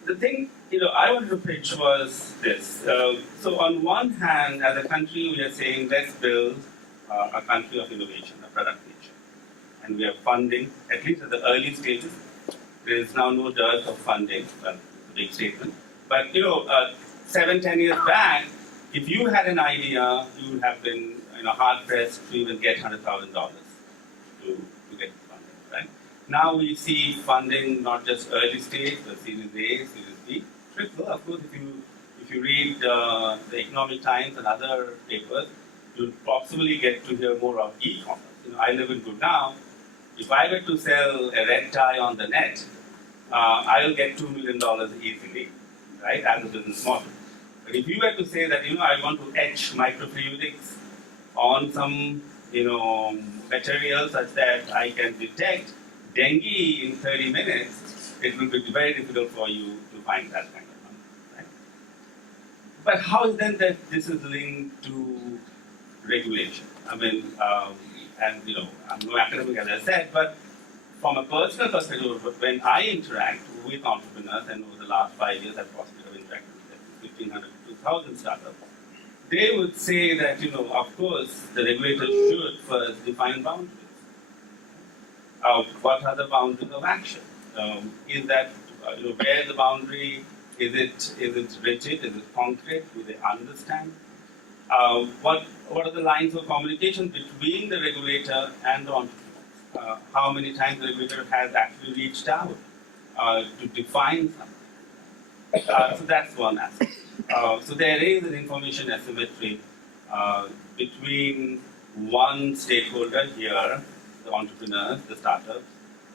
The thing, I wanted to pitch was this. So on one hand, as a country, we are saying let's build a country of innovation, a product nation, and we are funding, at least at the early stages. There is now no dearth of funding. Well, it's a big statement, but 7-10 years back, if you had an idea, you would have been hard pressed to even get $100,000 to get funding, right? Now we see funding not just early stage, but Series A, Series B. Triple, of course, if you read the Economic Times and other papers, you'll possibly get to hear more of e-commerce. I live in Gurgaon. If I were to sell a red tie on the net, I'll get $2 million easily, right, as a business model. But if you were to say that, I want to etch microfluidics on some, material such that I can detect dengue in 30 minutes, it will be very difficult for you to find that kind of money, right? But how is then that this is linked to regulation? I mean, and I'm no academic as I said, but from a personal perspective, when I interact with entrepreneurs, and over the last 5 years I've possibly interacted with 1,500 to 2,000 startups, they would say that, of course, the regulators should first define boundaries. What are the boundaries of action? Is that, where the boundary, is it rigid, is it concrete, do they understand? What are the lines of communication between the regulator and the entrepreneur? How many times the regulator has actually reached out to define something? So that's one aspect. So there is an information asymmetry between one stakeholder here, the entrepreneurs, the startups,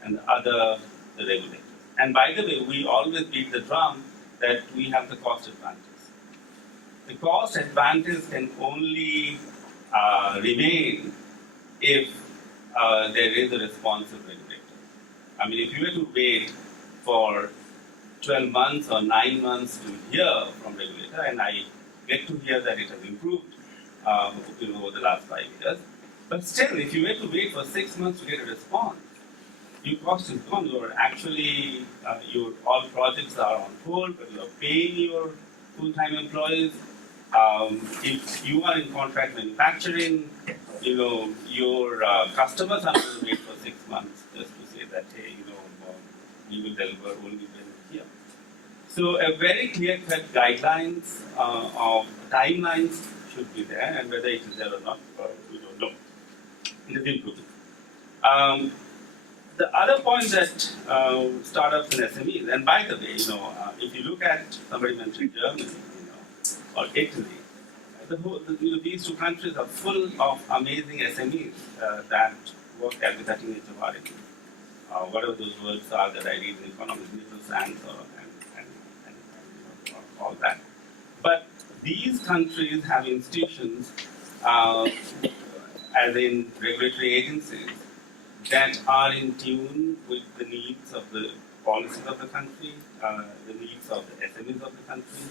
and the other, the regulators. And by the way, we always beat the drum that we have the cost advantage. The cost advantage can only remain if there is a responsive regulator. I mean, if you were to wait for 12 months or 9 months to hear from regulator, and I get to hear that it has improved over the last 5 years, but still, if you were to wait for 6 months to get a response, your cost is gone. You're actually, all projects are on hold, but you're paying your full-time employees. If you are in contract manufacturing, your customers are going to wait for 6 months just to say that, hey, we will deliver only when here. So a very clear-cut guidelines of timelines should be there, and whether it is there or not, we don't know. It is improving. The other point that startups and SMEs, and by the way, if you look at, somebody mentioned Germany, or Italy, these two countries are full of amazing SMEs that work at the cutting edge of R&D. Whatever those words are that I read in economics, digital science, and all that. But these countries have institutions, as in regulatory agencies, that are in tune with the needs of the policies of the country, the needs of the SMEs of the country,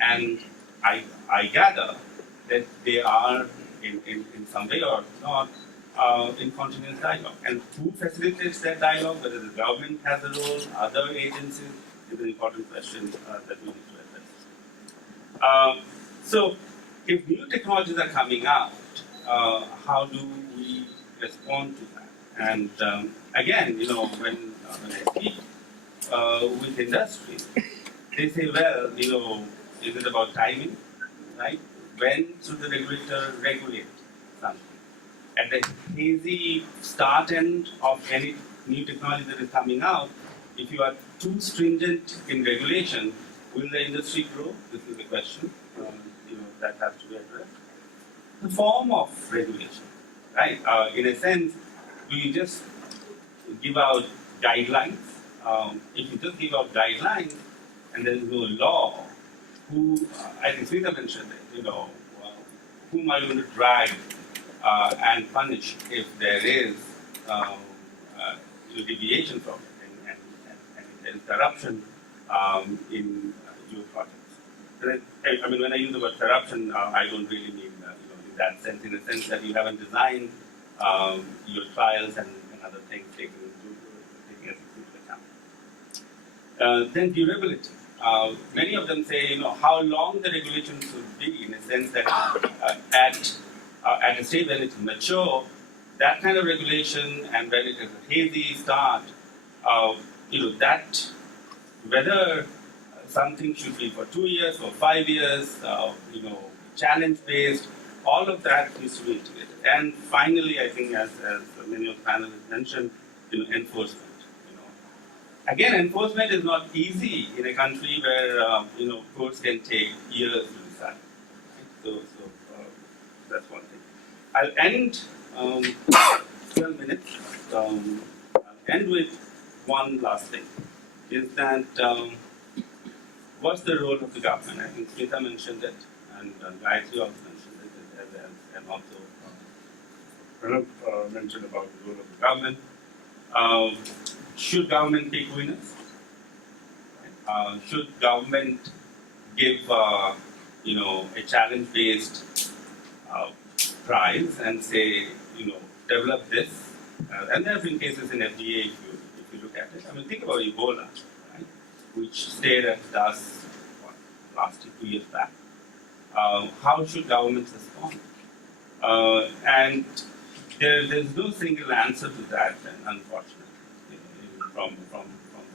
and I gather that they are in some way or not in continuous dialogue. And who facilitates that dialogue, whether the government has a role, other agencies, is an important question that we need to address. So, if new technologies are coming out, how do we respond to that? And again, when I speak with industry, they say, well, is it about timing, right? When should the regulator regulate something? At the hazy start end of any new technology that is coming out, if you are too stringent in regulation, will the industry grow? This is the question that has to be addressed. The form of regulation, right? In a sense, we just give out guidelines. If you just give out guidelines and there is no law, I think Smita mentioned it, whom are you going to drag and punish if there is deviation from it and if there is corruption in your projects. I mean, when I use the word corruption, I don't really mean in that sense, in the sense that you haven't designed your trials and other things taken into account. Then durability. Many of them say, how long the regulations should be, in a sense that at a stage when it's mature, that kind of regulation, and when it is a hazy start, that whether something should be for 2 years or 5 years, challenge-based, all of that needs to be integrated. And finally, I think, as many of the panelists mentioned, enforcement. Again, enforcement is not easy in a country where courts can take years to decide. Right? So that's one thing. I'll end 12 minutes. I'll end with one last thing. Is that what's the role of the government? I think Smita mentioned it, and Gayatri also mentioned it, and also Pranav mentioned about the role of the government. Should government pick winners? Should government give a challenge-based prize and say, develop this? And there have been cases in FDA, if you look at it. I mean, think about Ebola, right? Which stayed at us last 2 years back. How should governments respond? And there's no single answer to that, unfortunately. From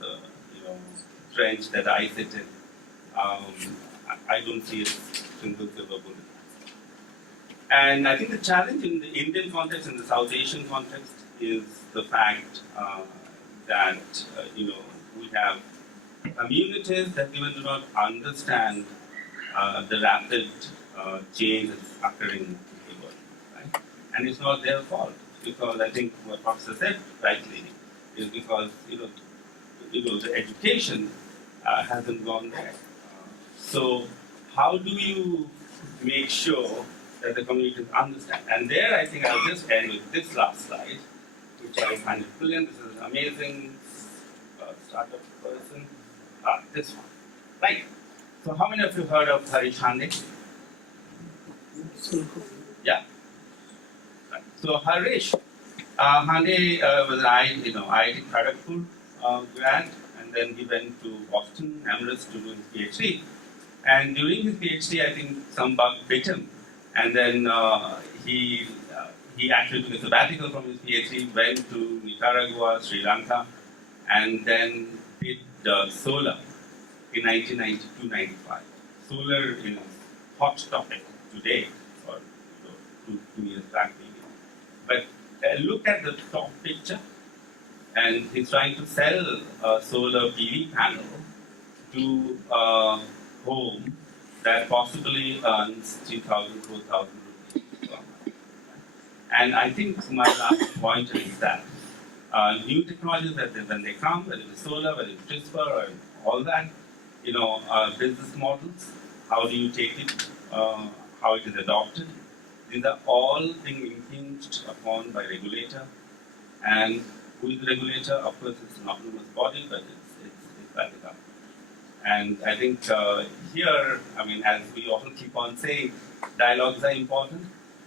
the trench that I sit in, I don't see a single silver bullet. And I think the challenge in the Indian context, in the South Asian context, is the fact that we have communities that even do not understand the rapid change that's occurring in the world, right? And it's not their fault, because I think what Professor said rightly is because the education hasn't gone there. So how do you make sure that the communities understand? And there, I think I'll just end with this last slide, which I find it brilliant. This is an amazing startup person. This one, right? So how many of you heard of Harish Hande? Yeah. Right. So Harish Hande was an IIT Kharagpur grad, and then he went to Boston, Amherst, to do his PhD. And during his PhD, I think some bug bit him, and then he actually took a sabbatical from his PhD, went to Nicaragua, Sri Lanka, and then did solar in 1992-95. Solar is a hot topic today, or 2 years back maybe. But look at the top picture, and he's trying to sell a solar PV panel to a home that possibly earns 3,000, 4,000 rupees. And I think my last point is that new technologies, when they come, whether it's solar, whether it's CRISPR, or all that, business models, how do you take it, how it is adopted? These are all being impinged upon by regulator, and who is the regulator? Of course, it's an autonomous body, but it's by the government. And I think here, as we often keep on saying, dialogues are important,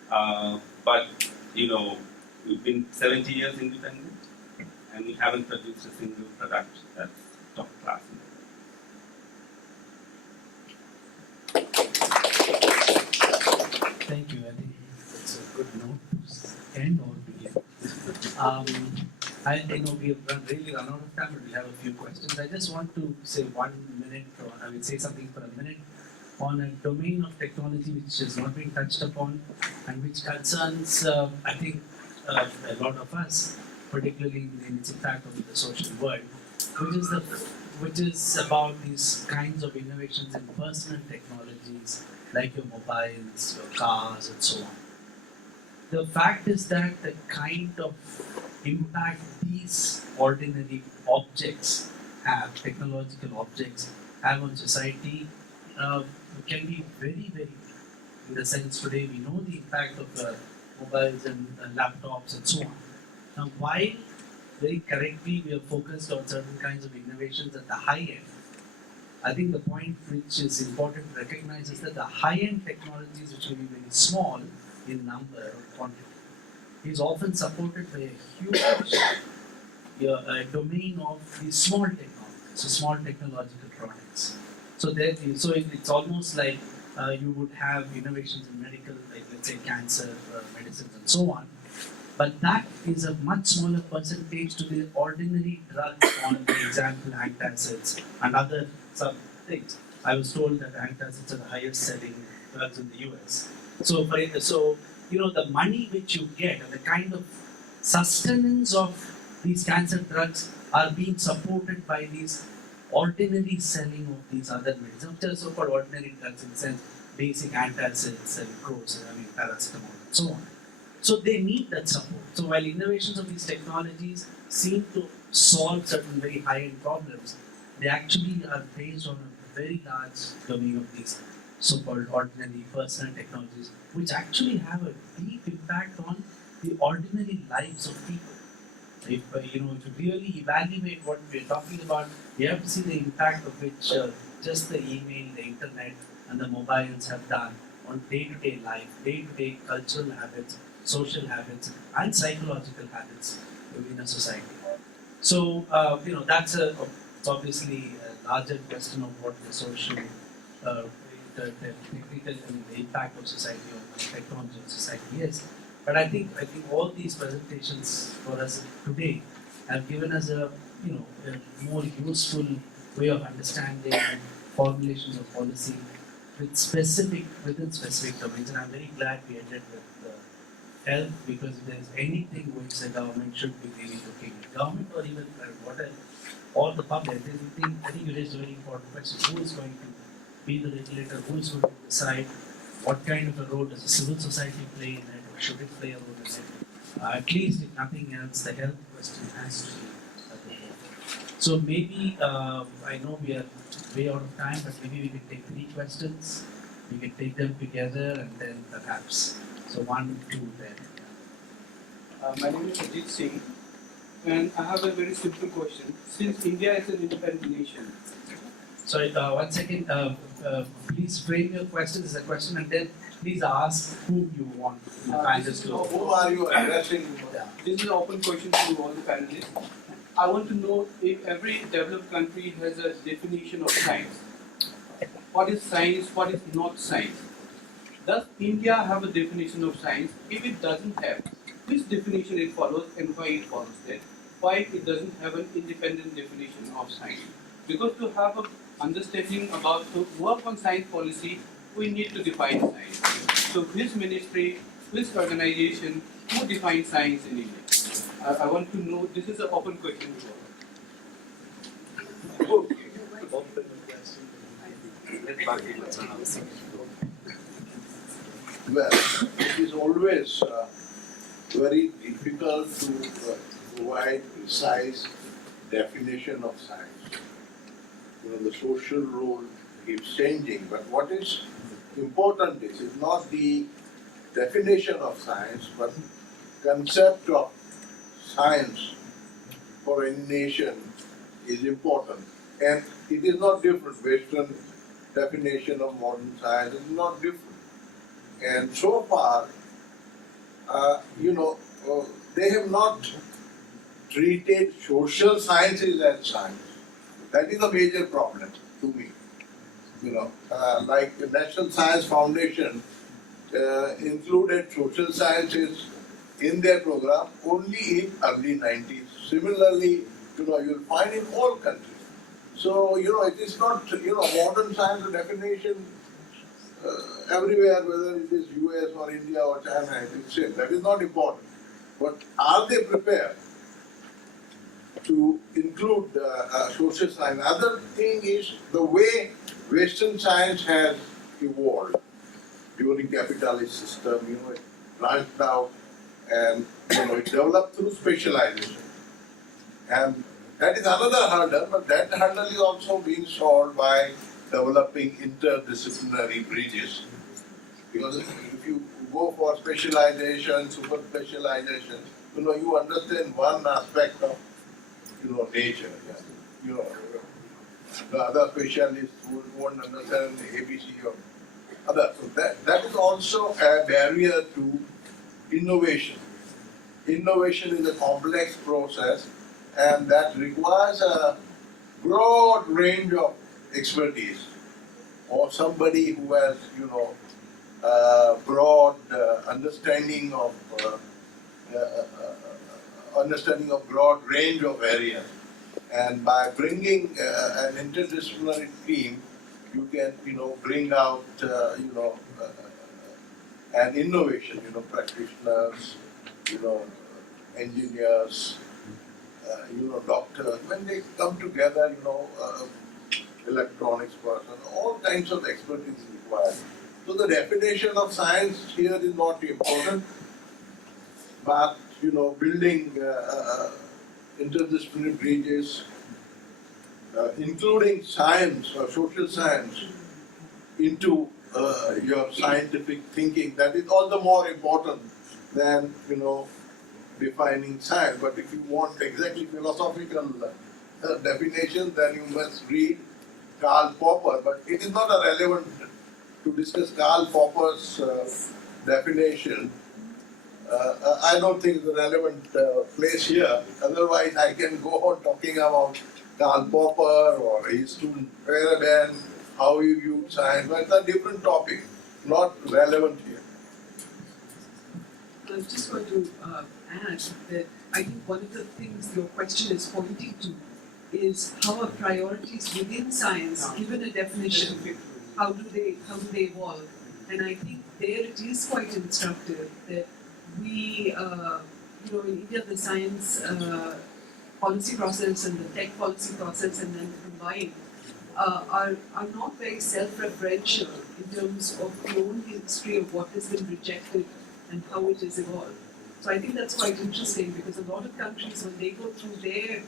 but we've been 70 years independent, and we haven't produced a single product that's top class. Thank you. I think it's a good note to end or begin. I know we have really run out of time, but we have a few questions. I just want to say 1 minute, or I will say something for a minute, on a domain of technology which has not been touched upon and which concerns, I think, a lot of us, particularly in its impact on the social world, which is about these kinds of innovations in personal technologies like your mobiles, your cars, and so on. The fact is that the kind of impact these ordinary objects have, technological objects have on society, can be very, very, in the sense today we know the impact of mobiles and laptops and so on. Now, while very correctly we are focused on certain kinds of innovations at the high end, I think the point which is important to recognize is that the high-end technologies, which will be very small in number or quantity, is often supported by a huge domain of the small technologies, so small technological products. It's almost like you would have innovations in medical, like let's say cancer, medicines, and so on. But that is a much smaller percentage to the ordinary drugs on, for example, antacids and other sub things. I was told that antacids are the highest selling drugs in the US. So the money which you get and the kind of sustenance of these cancer drugs are being supported by these ordinary selling of these other medicines, which are so-called ordinary drugs in the sense basic antacids and paracetamol and so on. So they need that support. So while innovations of these technologies seem to solve certain very high-end problems, they actually are based on a very large domain of these so-called ordinary personal technologies, which actually have a deep impact on the ordinary lives of people. If you really evaluate what we're talking about, you have to see the impact of which just the email, the internet, and the mobiles have done on day-to-day life, day-to-day cultural habits, social habits, and psychological habits within a society. So that's it's obviously a larger question of what the social, the technical, the impact of society on technology on society is. But I think all these presentations for us today have given us a more useful way of understanding formulations of policy within specific domains. And I'm very glad we ended with health, because if there's anything which the government should be really looking at, government or even whatever, or the public, I think it is a very important question. Who is going to be the regulator? Who is going to decide what kind of a role does the civil society play in it, or should it play a role in it? At least, if nothing else, the health question has to be at the forefront. So maybe, I know we are way out of time, but maybe we can take 3 questions. We can take them together and then perhaps. So 1, 2, then. My name is Ajit Singh, and I have a very simple question. Since India is an independent nation. Sorry, 1 second. Please frame your question as a question, and then please ask whom you want the panelists to. Who are you addressing? This is an open question to all the panelists. I want to know if every developed country has a definition of science. What is science? What is not science? Does India have a definition of science? If it doesn't have, which definition it follows and why it follows that? Why it doesn't have an independent definition of science? Because to have an understanding about, to work on science policy, we need to define science. So which ministry, which organization, who defines science in India? I want to know, this is an open question to all. Well, it is always very difficult to provide precise definition of science. The social role keeps changing, but what is important is not the definition of science, but concept of science for any nation is important. And it is not different. Western definition of modern science is not different. And so far, they have not treated social sciences as science. That is a major problem to me. Like the National Science Foundation included social sciences in their program only in early 90s. Similarly, you'll find in all countries. So, it is not, modern science definition everywhere, whether it is US or India or China, it is same. That is not important. But are they prepared to include social science? Other thing is the way Western science has evolved during capitalist system, it branched out and it developed through specialization. And that is another hurdle, but that hurdle is also being solved by developing interdisciplinary bridges. Because if you go for specialization, super specialization, you understand one aspect of nature. The other specialists won't understand the ABC of other. So that is also a barrier to innovation. innovation is a complex process and that requires a broad range of expertise or somebody who has, broad understanding of broad range of areas. And by bringing an interdisciplinary team, you can, bring out, an innovation, practitioners, engineers, doctors. When they come together, electronics person, all kinds of expertise required. So the definition of science here is not important, but, building interdisciplinary bridges, including science or social science into your scientific thinking, that is all the more important than, defining science. But if you want exactly philosophical definition, then you must read Karl Popper. But it is not relevant to discuss Karl Popper's definition. I don't think it's a relevant place here. Otherwise, I can go on talking about Karl Popper or his student Faraday, how you view science, but it's a different topic, not relevant here. I was just going to add that I think one of the things your question is pointing to is how are priorities within science, given a definition, how do they evolve? And I think there it is quite instructive that we, in India, the science policy process and the tech policy process and then combined are not very self-referential in terms of the own history of what has been rejected and how it has evolved. So I think that's quite interesting because a lot of countries, when they go through their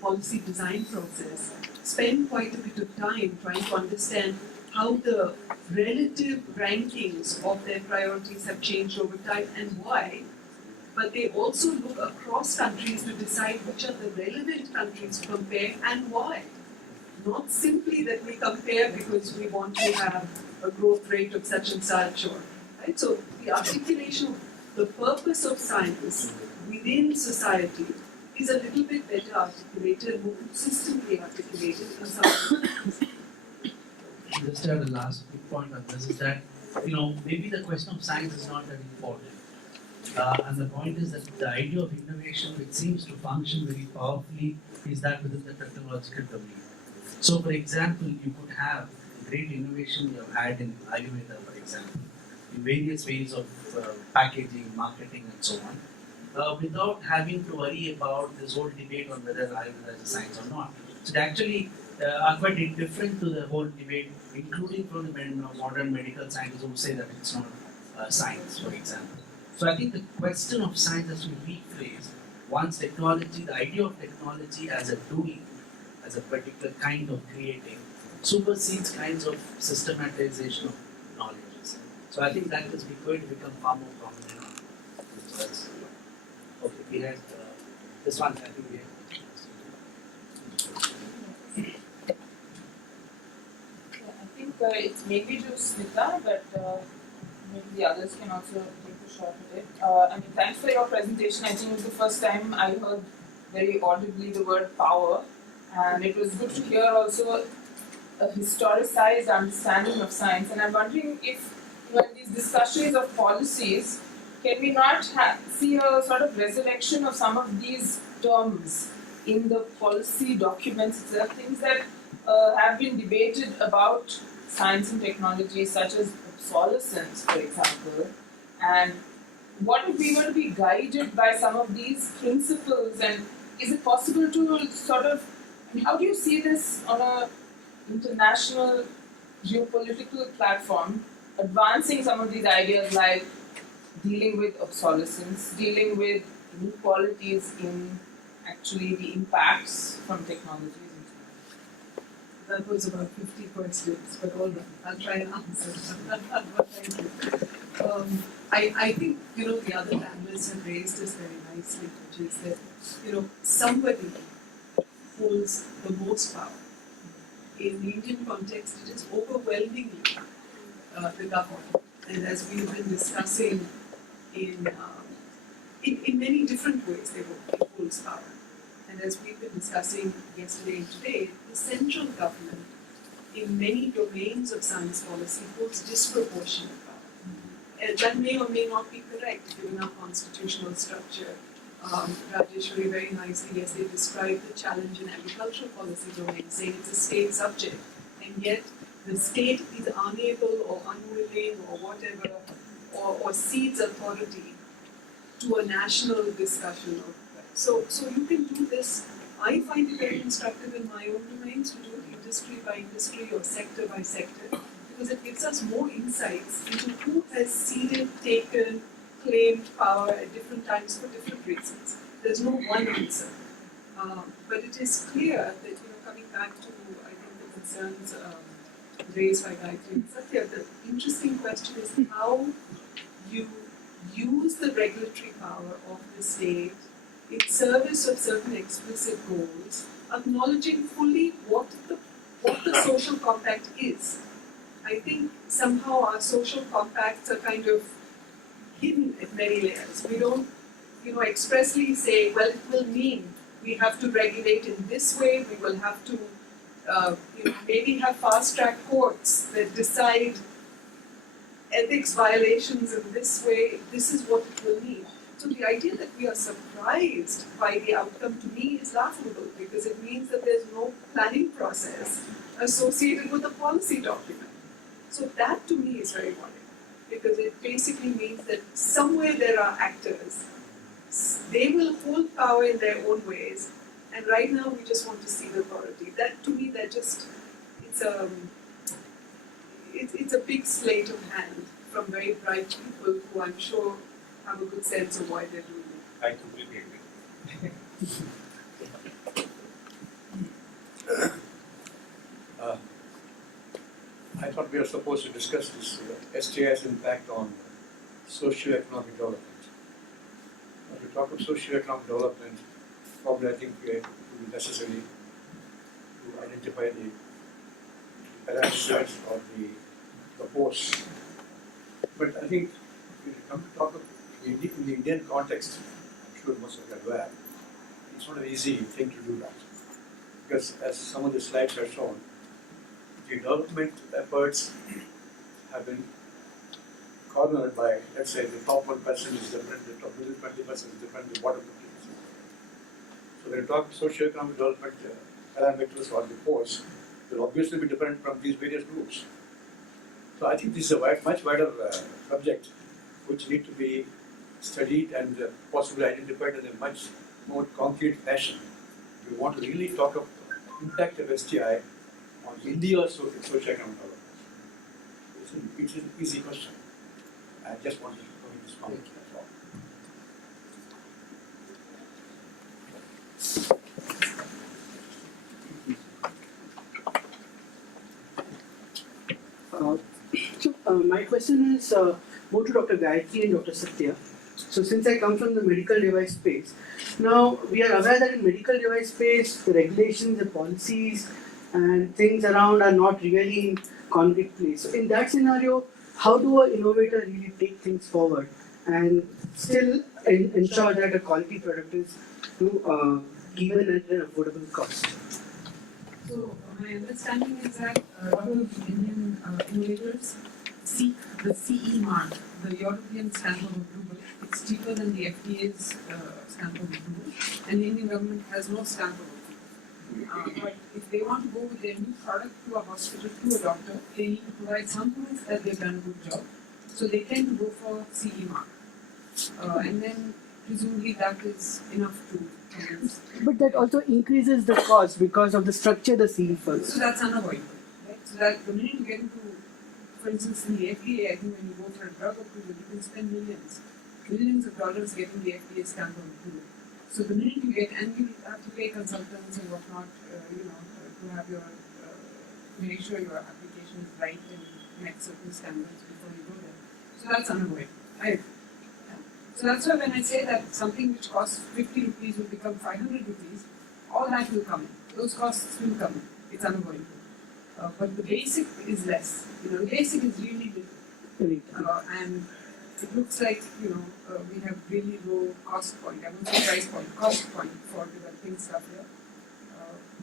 policy design process, spend quite a bit of time trying to understand how the relative rankings of their priorities have changed over time and why. But they also look across countries to decide which are the relevant countries to compare and why. Not simply that we compare because we want to have a growth rate of such and such, or right. So the articulation of the purpose of science within society is a little bit better articulated, more consistently articulated in some. Just to add a last quick point on this is that, maybe the question of science is not that important. And the point is that the idea of innovation, which seems to function very powerfully, is that within the technological domain. So, for example, you could have great innovation you have had in Ayurveda, for example, in various ways of packaging, marketing, and so on, without having to worry about this whole debate on whether Ayurveda is a science or not. So, it actually are quite different to the whole debate, including from the modern medical scientists who say that it's not science, for example. So I think the question of science has to be rephrased once technology, the idea of technology as a doing, as a particular kind of creating, supersedes kinds of systematization of knowledge. So I think that is going to become far more prominent. So that's, okay, we had this one, I think we had. I think it's maybe to Smita, but maybe the others can also take a shot at it. Thanks for your presentation. I think it was the first time I heard very audibly the word power, and it was good to hear also a historicized understanding of science. And I'm wondering if, in these discussions of policies, can we not see a sort of resurrection of some of these terms in the policy documents itself, things that have been debated about science and technology, such as obsolescence, for example, and what if we were to be guided by some of these principles, and is it possible to sort of, how do you see this on an international geopolitical platform, advancing some of these ideas like dealing with obsolescence, dealing with inequalities in actually the impacts from technologies? That was about 50 questions, but all right, I'll try and answer. But thank you. I think, the other panelists have raised this very nicely, which is that, somebody holds the most power. In the Indian context, it is overwhelmingly the government. And as we've been discussing in in many different ways they holds power. And as we've been discussing yesterday and today, the central government in many domains of science policy holds disproportionate power. That may or may not be correct given our constitutional structure. Rajeshwari very nicely yesterday described the challenge in agricultural policy domain, saying it's a state subject, and yet the state is unable or unwilling or whatever, or cedes authority to a national discussion of that. So you can do this. I find it very instructive in my own domains to do it industry by industry or sector by sector, because it gives us more insights into who has ceded, taken, claimed power at different times for different reasons. There's no one answer. But it is clear that, coming back to, I think, the concerns raised by Gayatri and Satya, the interesting question is how you use the regulatory power of the state in service of certain explicit goals, acknowledging fully what the social compact is. I think somehow our social compacts are kind of hidden at many layers. We don't, expressly say, well, it will mean we have to regulate in this way, we will have to, maybe have fast-track courts that decide ethics violations in this way, this is what it will mean. So the idea that we are surprised by the outcome, to me, is laughable, because it means that there's no planning process associated with the policy document. So that, to me, is very worrying, because it basically means that somewhere there are actors. They will hold power in their own ways, and right now we just want to see the authority. That, to me, it's a big sleight of hand from very bright people who I'm sure have a good sense of why they're doing it. I completely agree. I thought we were supposed to discuss this STI's impact on socio-economic development. When we talk of socio-economic development, probably I think it would be necessary to identify the parameters or the posts. But I think when you come to talk of in the Indian context, I'm sure most of you are aware, it's not an easy thing to do that. Because as some of the slides have shown, the development efforts have been cornered by, let's say, the top 1% is different, the top 20% is different, the bottom 50%. So when you talk socio-economic development parameters or the posts, will obviously be different from these various groups. So I think this is a much wider subject which need to be studied and possibly identified in a much more concrete fashion. We want to really talk of impact of STI on India's socio-economic development. It's an easy question. I just wanted to make this comment, that's all. My question is both to Dr. Gayatri and Dr. Satya. So since I come from the medical device space, now we are aware that in medical device space, the regulations, the policies and things around are not really in concrete place. So in that scenario, how do an innovator really take things forward and still ensure that a quality product is given at an affordable cost? So my understanding is that a lot of Indian innovators seek the CE mark, the European stamp of approval. It's cheaper than the FDA's stamp of approval, and the Indian government has no stamp of approval. But if they want to go with their new product to a hospital, to a doctor, they need to provide some proof that they've done a good job. So they tend to go for CE mark. And then presumably that is enough to convince. But that also increases the cost because of the structure the CE first. So that's unavoidable. Right? So that the minute you get into, for instance, in the FDA, I think when you go for a drug approval, you can spend millions of dollars getting the FDA stamp of approval. So the minute you get, and you have to pay consultants and whatnot, to have your, make sure your application is right and met certain standards before you go there. So that's unavoidable. So that's why when I say that something which costs 50 rupees will become 500 rupees, all that will come in. Those costs will come in. It's unavoidable. But the basic is less. The basic is really little. And it looks like, we have really low cost cost point, I won't say price point, cost point for developing stuff here.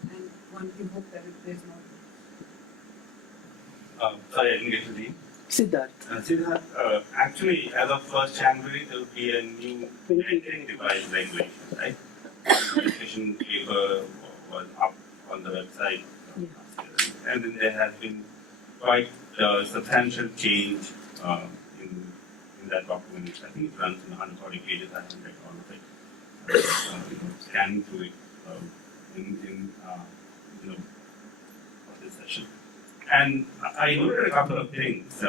And one can hope that there's more. Sorry, I didn't get to the. Siddharth. Actually, as of 1st January, there will be a new printing device regulation, right? Regulation paper was up on the website, and then there has been quite substantial change in that document. I think it runs in 140 pages. I haven't read all of it. Scanning through it in this session. And I noted a couple of things.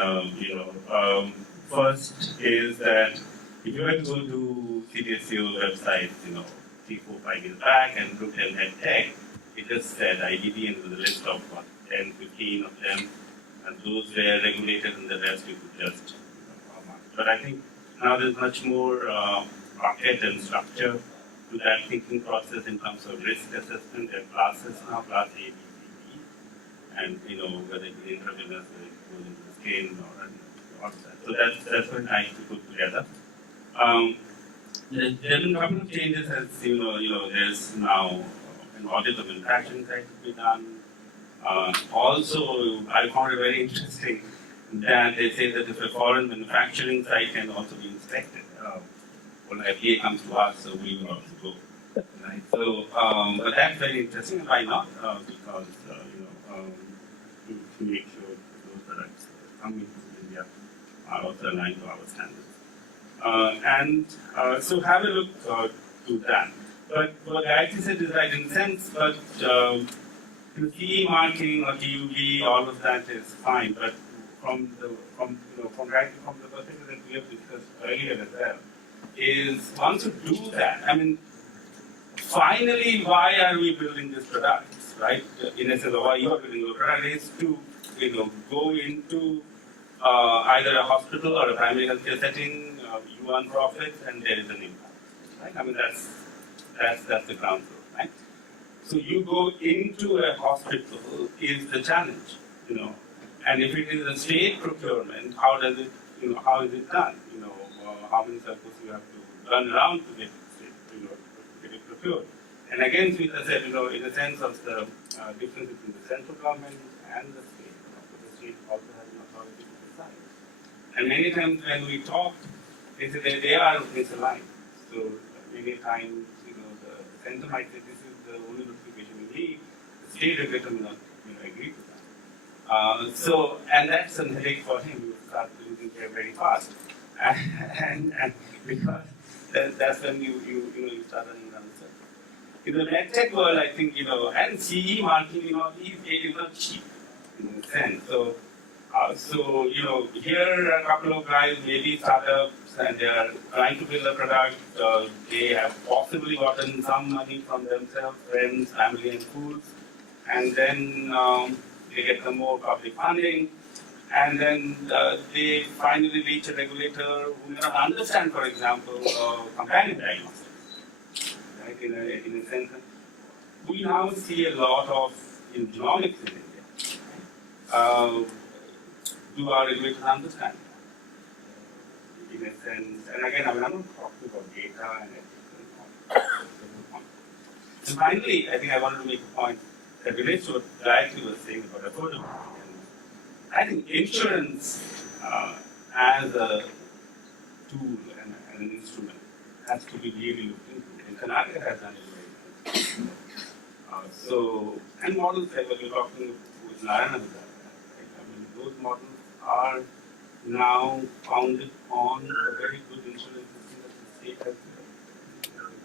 First is that if you were to go to CDSCO website, 3, 4, 5 years back and looked at tech, it just said IDB and with a list of 10, 15 of them, and those were regulated and the rest you could just But I think now there's much more bucket and structure to that thinking process in terms of risk assessment. There are classes now, class A, B, C, D, and whether it be intravenous, whether it goes into the skin or all of that. So that's very nice to put together. There have been a couple of changes as there's now an audit of manufacturing site to be done. Also, I found it very interesting that they say that if a foreign manufacturing site can also be inspected, when FDA comes to us, so we will also go. Right? So, but that's very interesting. Why not? Because to make sure those products coming to India are also aligned to our standards. So have a look to that. But what Gayatri said is right in a sense, but CE marking or TUV, all of that is fine. But from the perspective that we have discussed earlier as well, is once you do that, I mean, finally, why are we building these products, right? In a sense, why you are building the product is to, go into either a hospital or a primary healthcare setting, you earn profits, and there is an impact, right? I mean, that's the ground floor, right? So you go into a hospital is the challenge, and if it is a state procurement, how does it, how is it done? How many circles you have to run around to get it procured? And again, Smita said, in a sense of the difference between the central government and the state, the state also has an authority to decide. And many times when we talk, they say that they are misaligned. So many times, the center might say this is the only notification we need. The state regulator may not agree to that. And that's a headache for him. You start losing care very fast. And because that's when you start running around the circle. In the medtech world, I think, and CE marking, is not cheap in a sense. So, here are a couple of guys, maybe startups, and they are trying to build a product. They have possibly gotten some money from themselves, friends, family, and schools. And then they get some more public funding. And then they finally reach a regulator who may not understand, for example, companion diagnostics. Right? In a sense, we now see a lot of genomics in India. Do our regulators understand that? In a sense, and again, I'm not talking about data and everything. And finally, I think I wanted to make a point that relates to what Gayatri was saying about affordability. I think insurance as a tool and an instrument has to be really looked into. And Karnataka has done it very well. And models like what you're talking with Narayana, right? I mean, those models are now founded on a very good insurance system that the state has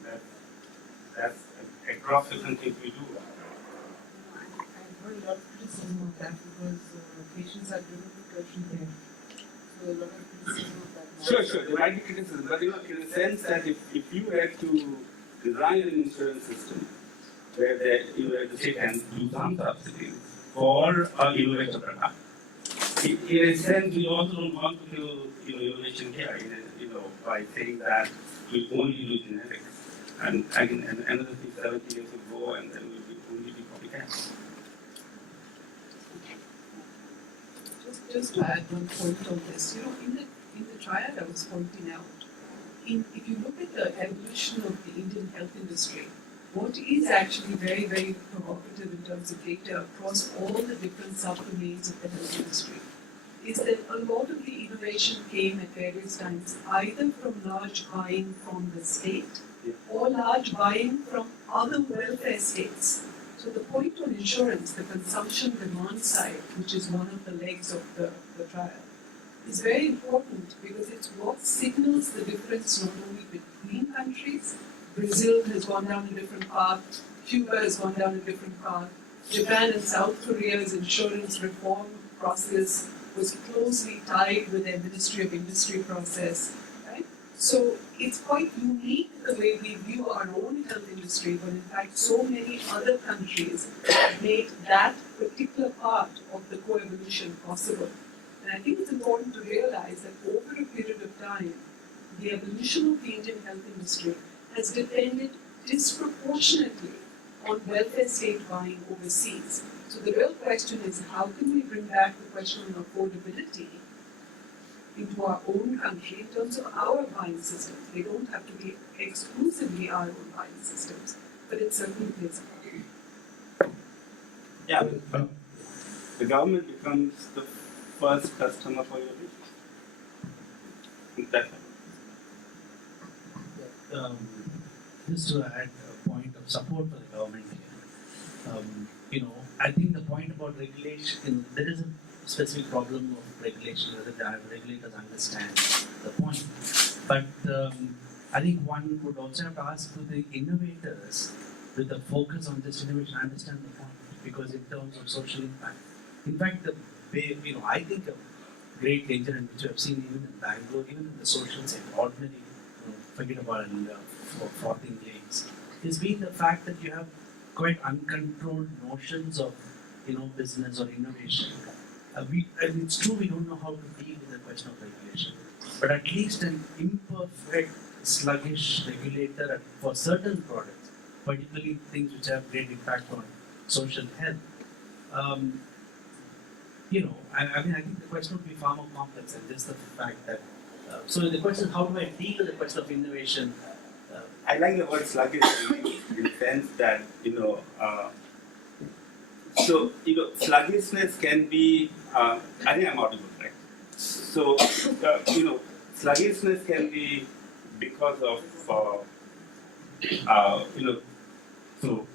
built. That's across different things we do. I've heard a lot of criticism of that because patients are driven to tertiary care. So a lot of criticism of that. Sure, there might be criticism, but in the sense that if you were to design an insurance system where the state can do some subsidies for an innovative product, in a sense, we also don't want to kill innovation here, by saying that we only do genetics. And another 70 years ago, and then we will only be copycats. Just to add one point on this, in the triad I was pointing out, if you look at the evolution of the Indian health industry, what is actually very, very provocative in terms of data across all the different subdomains of the health industry is that a lot of the innovation came at various times either from large buying from the state or large buying from other welfare states. So the point on insurance, the consumption demand side, which is one of the legs of the trial, is very important because it's what signals the difference not only between countries. Brazil has gone down a different path, Cuba has gone down a different path, Japan and South Korea's insurance reform process was closely tied with their Ministry of Industry process, right? So it's quite unique the way we view our own health industry when in fact so many other countries made that particular part of the co-evolution possible. And I think it's important to realize that over a period of time, the evolution of the Indian health industry has depended disproportionately on welfare state buying overseas. So the real question is how can we bring back the question of affordability into our own country in terms of our buying systems. They don't have to be exclusively our own buying systems, but it certainly plays a role. Yeah, the government becomes the first customer for your business. Just to add a point of support for the government here, I think the point about regulation, there is a specific problem of regulation, whether the regulators understand the point. But I think one would also have to ask to the innovators with a focus on this innovation, understand the point, because in terms of social impact. In fact, the way, I think a great danger, and which I've seen even in Bangalore, even in the social sector, ordinary, forget about frothing lanes, is being the fact that you have quite uncontrolled notions of business or innovation. And it's true we don't know how to deal with the question of regulation, but at least an imperfect, sluggish regulator for certain products, particularly things which have great impact on social health. I think the question would be far more complex than just the fact that. So the question is, how do I deal with the question of innovation? I like the word sluggish in the sense that sluggishness can be. I think I'm audible, right? So sluggishness can be because of because of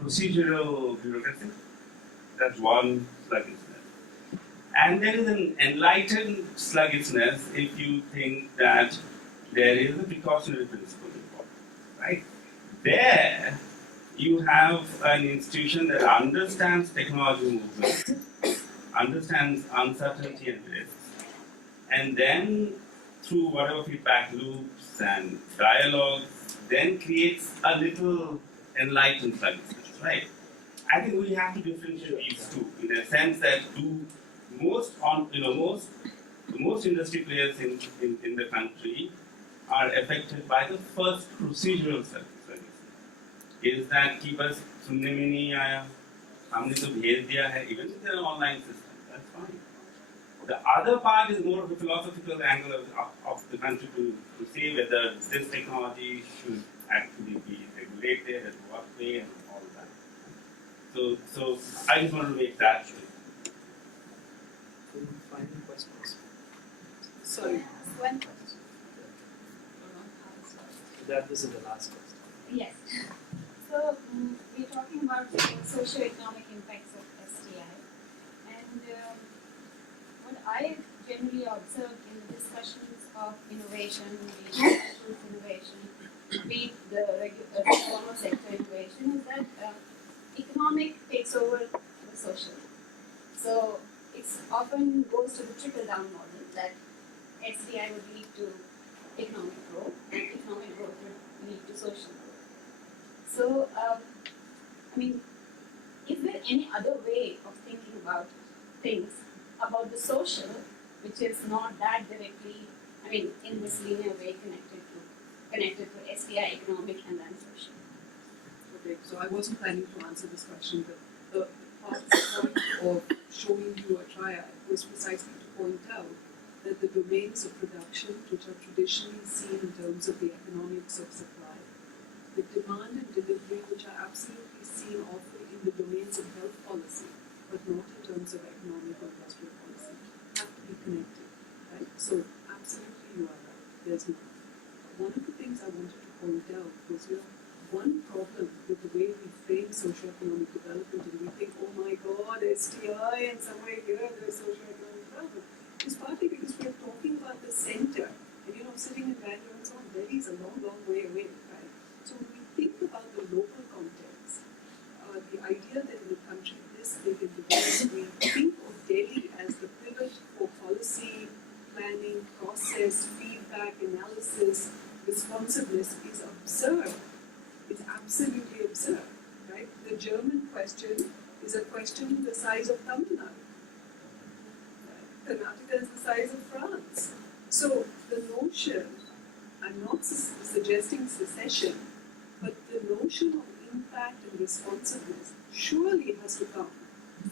procedural bureaucracy. That's one sluggishness. And there is an enlightened sluggishness if you think that there is a precautionary principle involved, right? There, you have an institution that understands technology movement, understands uncertainty and risks, and then through whatever feedback loops and dialogues, then creates a little enlightened sluggishness, right? I think we have to differentiate these two in the sense that most industry players in the country are affected by the first procedural sluggishness. Is that कि बस सुनने में नहीं आया, हमने तो भेज दिया है, even with an online system, that's fine. The other part is more of a philosophical angle of the country to say whether this technology should actually be regulated and what way and all that. So I just want to make that clear. Final questions. Sorry. One question. This is the last question. Yes. So we're talking about the socio-economic impacts of STI, and what I generally observe in the discussions of innovation, be it innovation, be it the formal sector innovation, is that economic takes over the social. So it often goes to the trickle-down model that STI would lead to economic growth, and economic growth would lead to social growth. So, is there any other way of thinking about things, about the social, which is not that directly, in this linear way connected to STI, economic, and then social? Okay, so I wasn't planning to answer this question, but the point of showing you a triad was precisely to point out that the domains of production, which are traditionally seen in terms of the economics of supply, the demand and delivery, which are absolutely seen often in the domains of health policy, but not in terms of economic or industrial policy, have to be connected, right? So absolutely you are right. There's not. One of the things I wanted to point out was, one problem with the way we frame socio-economic development, and we think, oh my God, STI, and somewhere here there's socio-economic development, is partly because we're talking about the center. And sitting in Bangalore and so on, Delhi is a long, long way away, right? So when we think about the local context, the idea that in a country this big and diverse, we think of Delhi as the pivot for policy, planning, process, feedback, analysis, responsiveness is absurd. It's absolutely absurd, right? The German question is a question the size of Tamil Nadu. Karnataka is the size of France. So the notion, I'm not suggesting secession, but the notion of impact and responsiveness surely has to come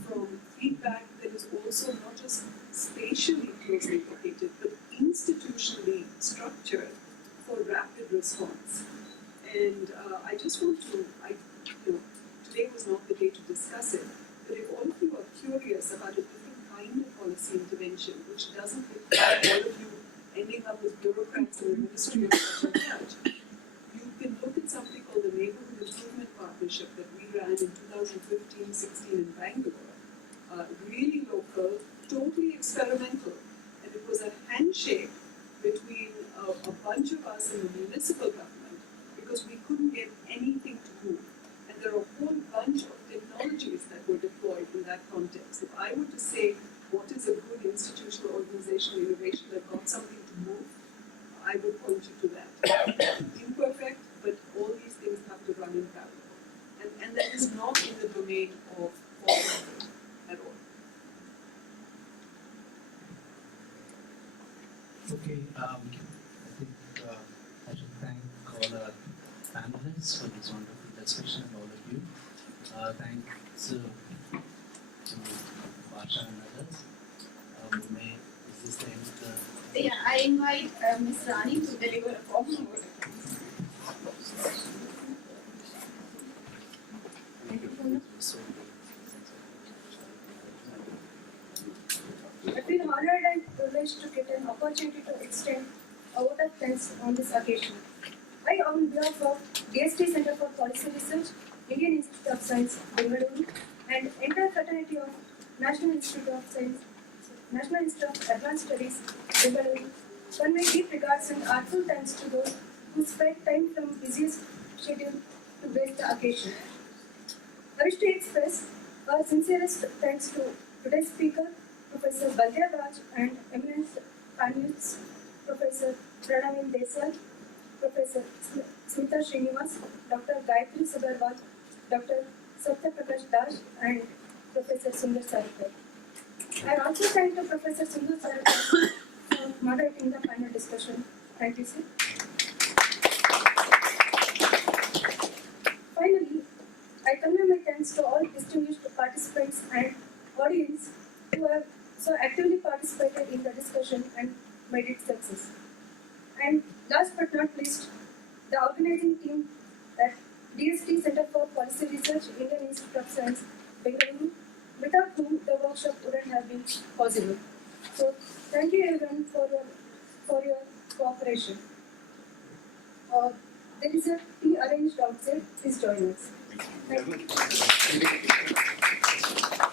from feedback that is also not just spatially closely located, but institutionally structured for rapid response. And I just want to, today was not the day to discuss it, but if all of you are curious about a different kind of policy intervention, which doesn't require all of you ending up as bureaucrats in the Ministry of such and such, you can look at something called the Neighborhood Improvement Partnership that we ran in 2015-16 in Bangalore. Really local, totally experimental, and it was a handshake between a bunch of us in the municipal government, because we couldn't get anything to move. And there are a whole bunch of technologies that were deployed in that context. If I were to say what is a good institutional organizational innovation that got something to move, I would point you to that. Imperfect, but all these things have to run in parallel. And that is not in the domain of for-profit at all. Okay, I think I should thank all our panelists for this wonderful discussion and all of you. Thanks to Basha and others. Is this the end of the... Yeah, I invite Ms. Rani to deliver a formal word. I feel honored and privileged to get an opportunity to extend a vote of thanks on this occasion. I, on behalf of DST Center for Policy Research, Indian Institute of Science, Bengaluru, and entire fraternity of National Institute of Science, National Institute of Advanced Studies, Bengaluru, convey deep regards and artful thanks to those who spent time from busiest schedule to grace the occasion. I wish to express our sincerest thanks to today's speaker, Professor Baldev Raj, and eminent panelists, Professor Pranav Desai, Professor Smita Srinivas, Dr. Gayatri Saberwal, Dr. Satya Prakash and Professor Sundar Sarukkai. I also thank the Professor Sundar Sarukkai for moderating the panel discussion. Thank you, sir. Finally, I convey my thanks to all distinguished participants and audience who have so actively participated in the discussion and made it success. And last but not least, the organizing team at DST Center for Policy Research, Indian Institute of Science, Bengaluru, without whom the workshop wouldn't have been possible. So, thank you everyone for your cooperation. There is a tea arranged outside. Please join us. Thank you.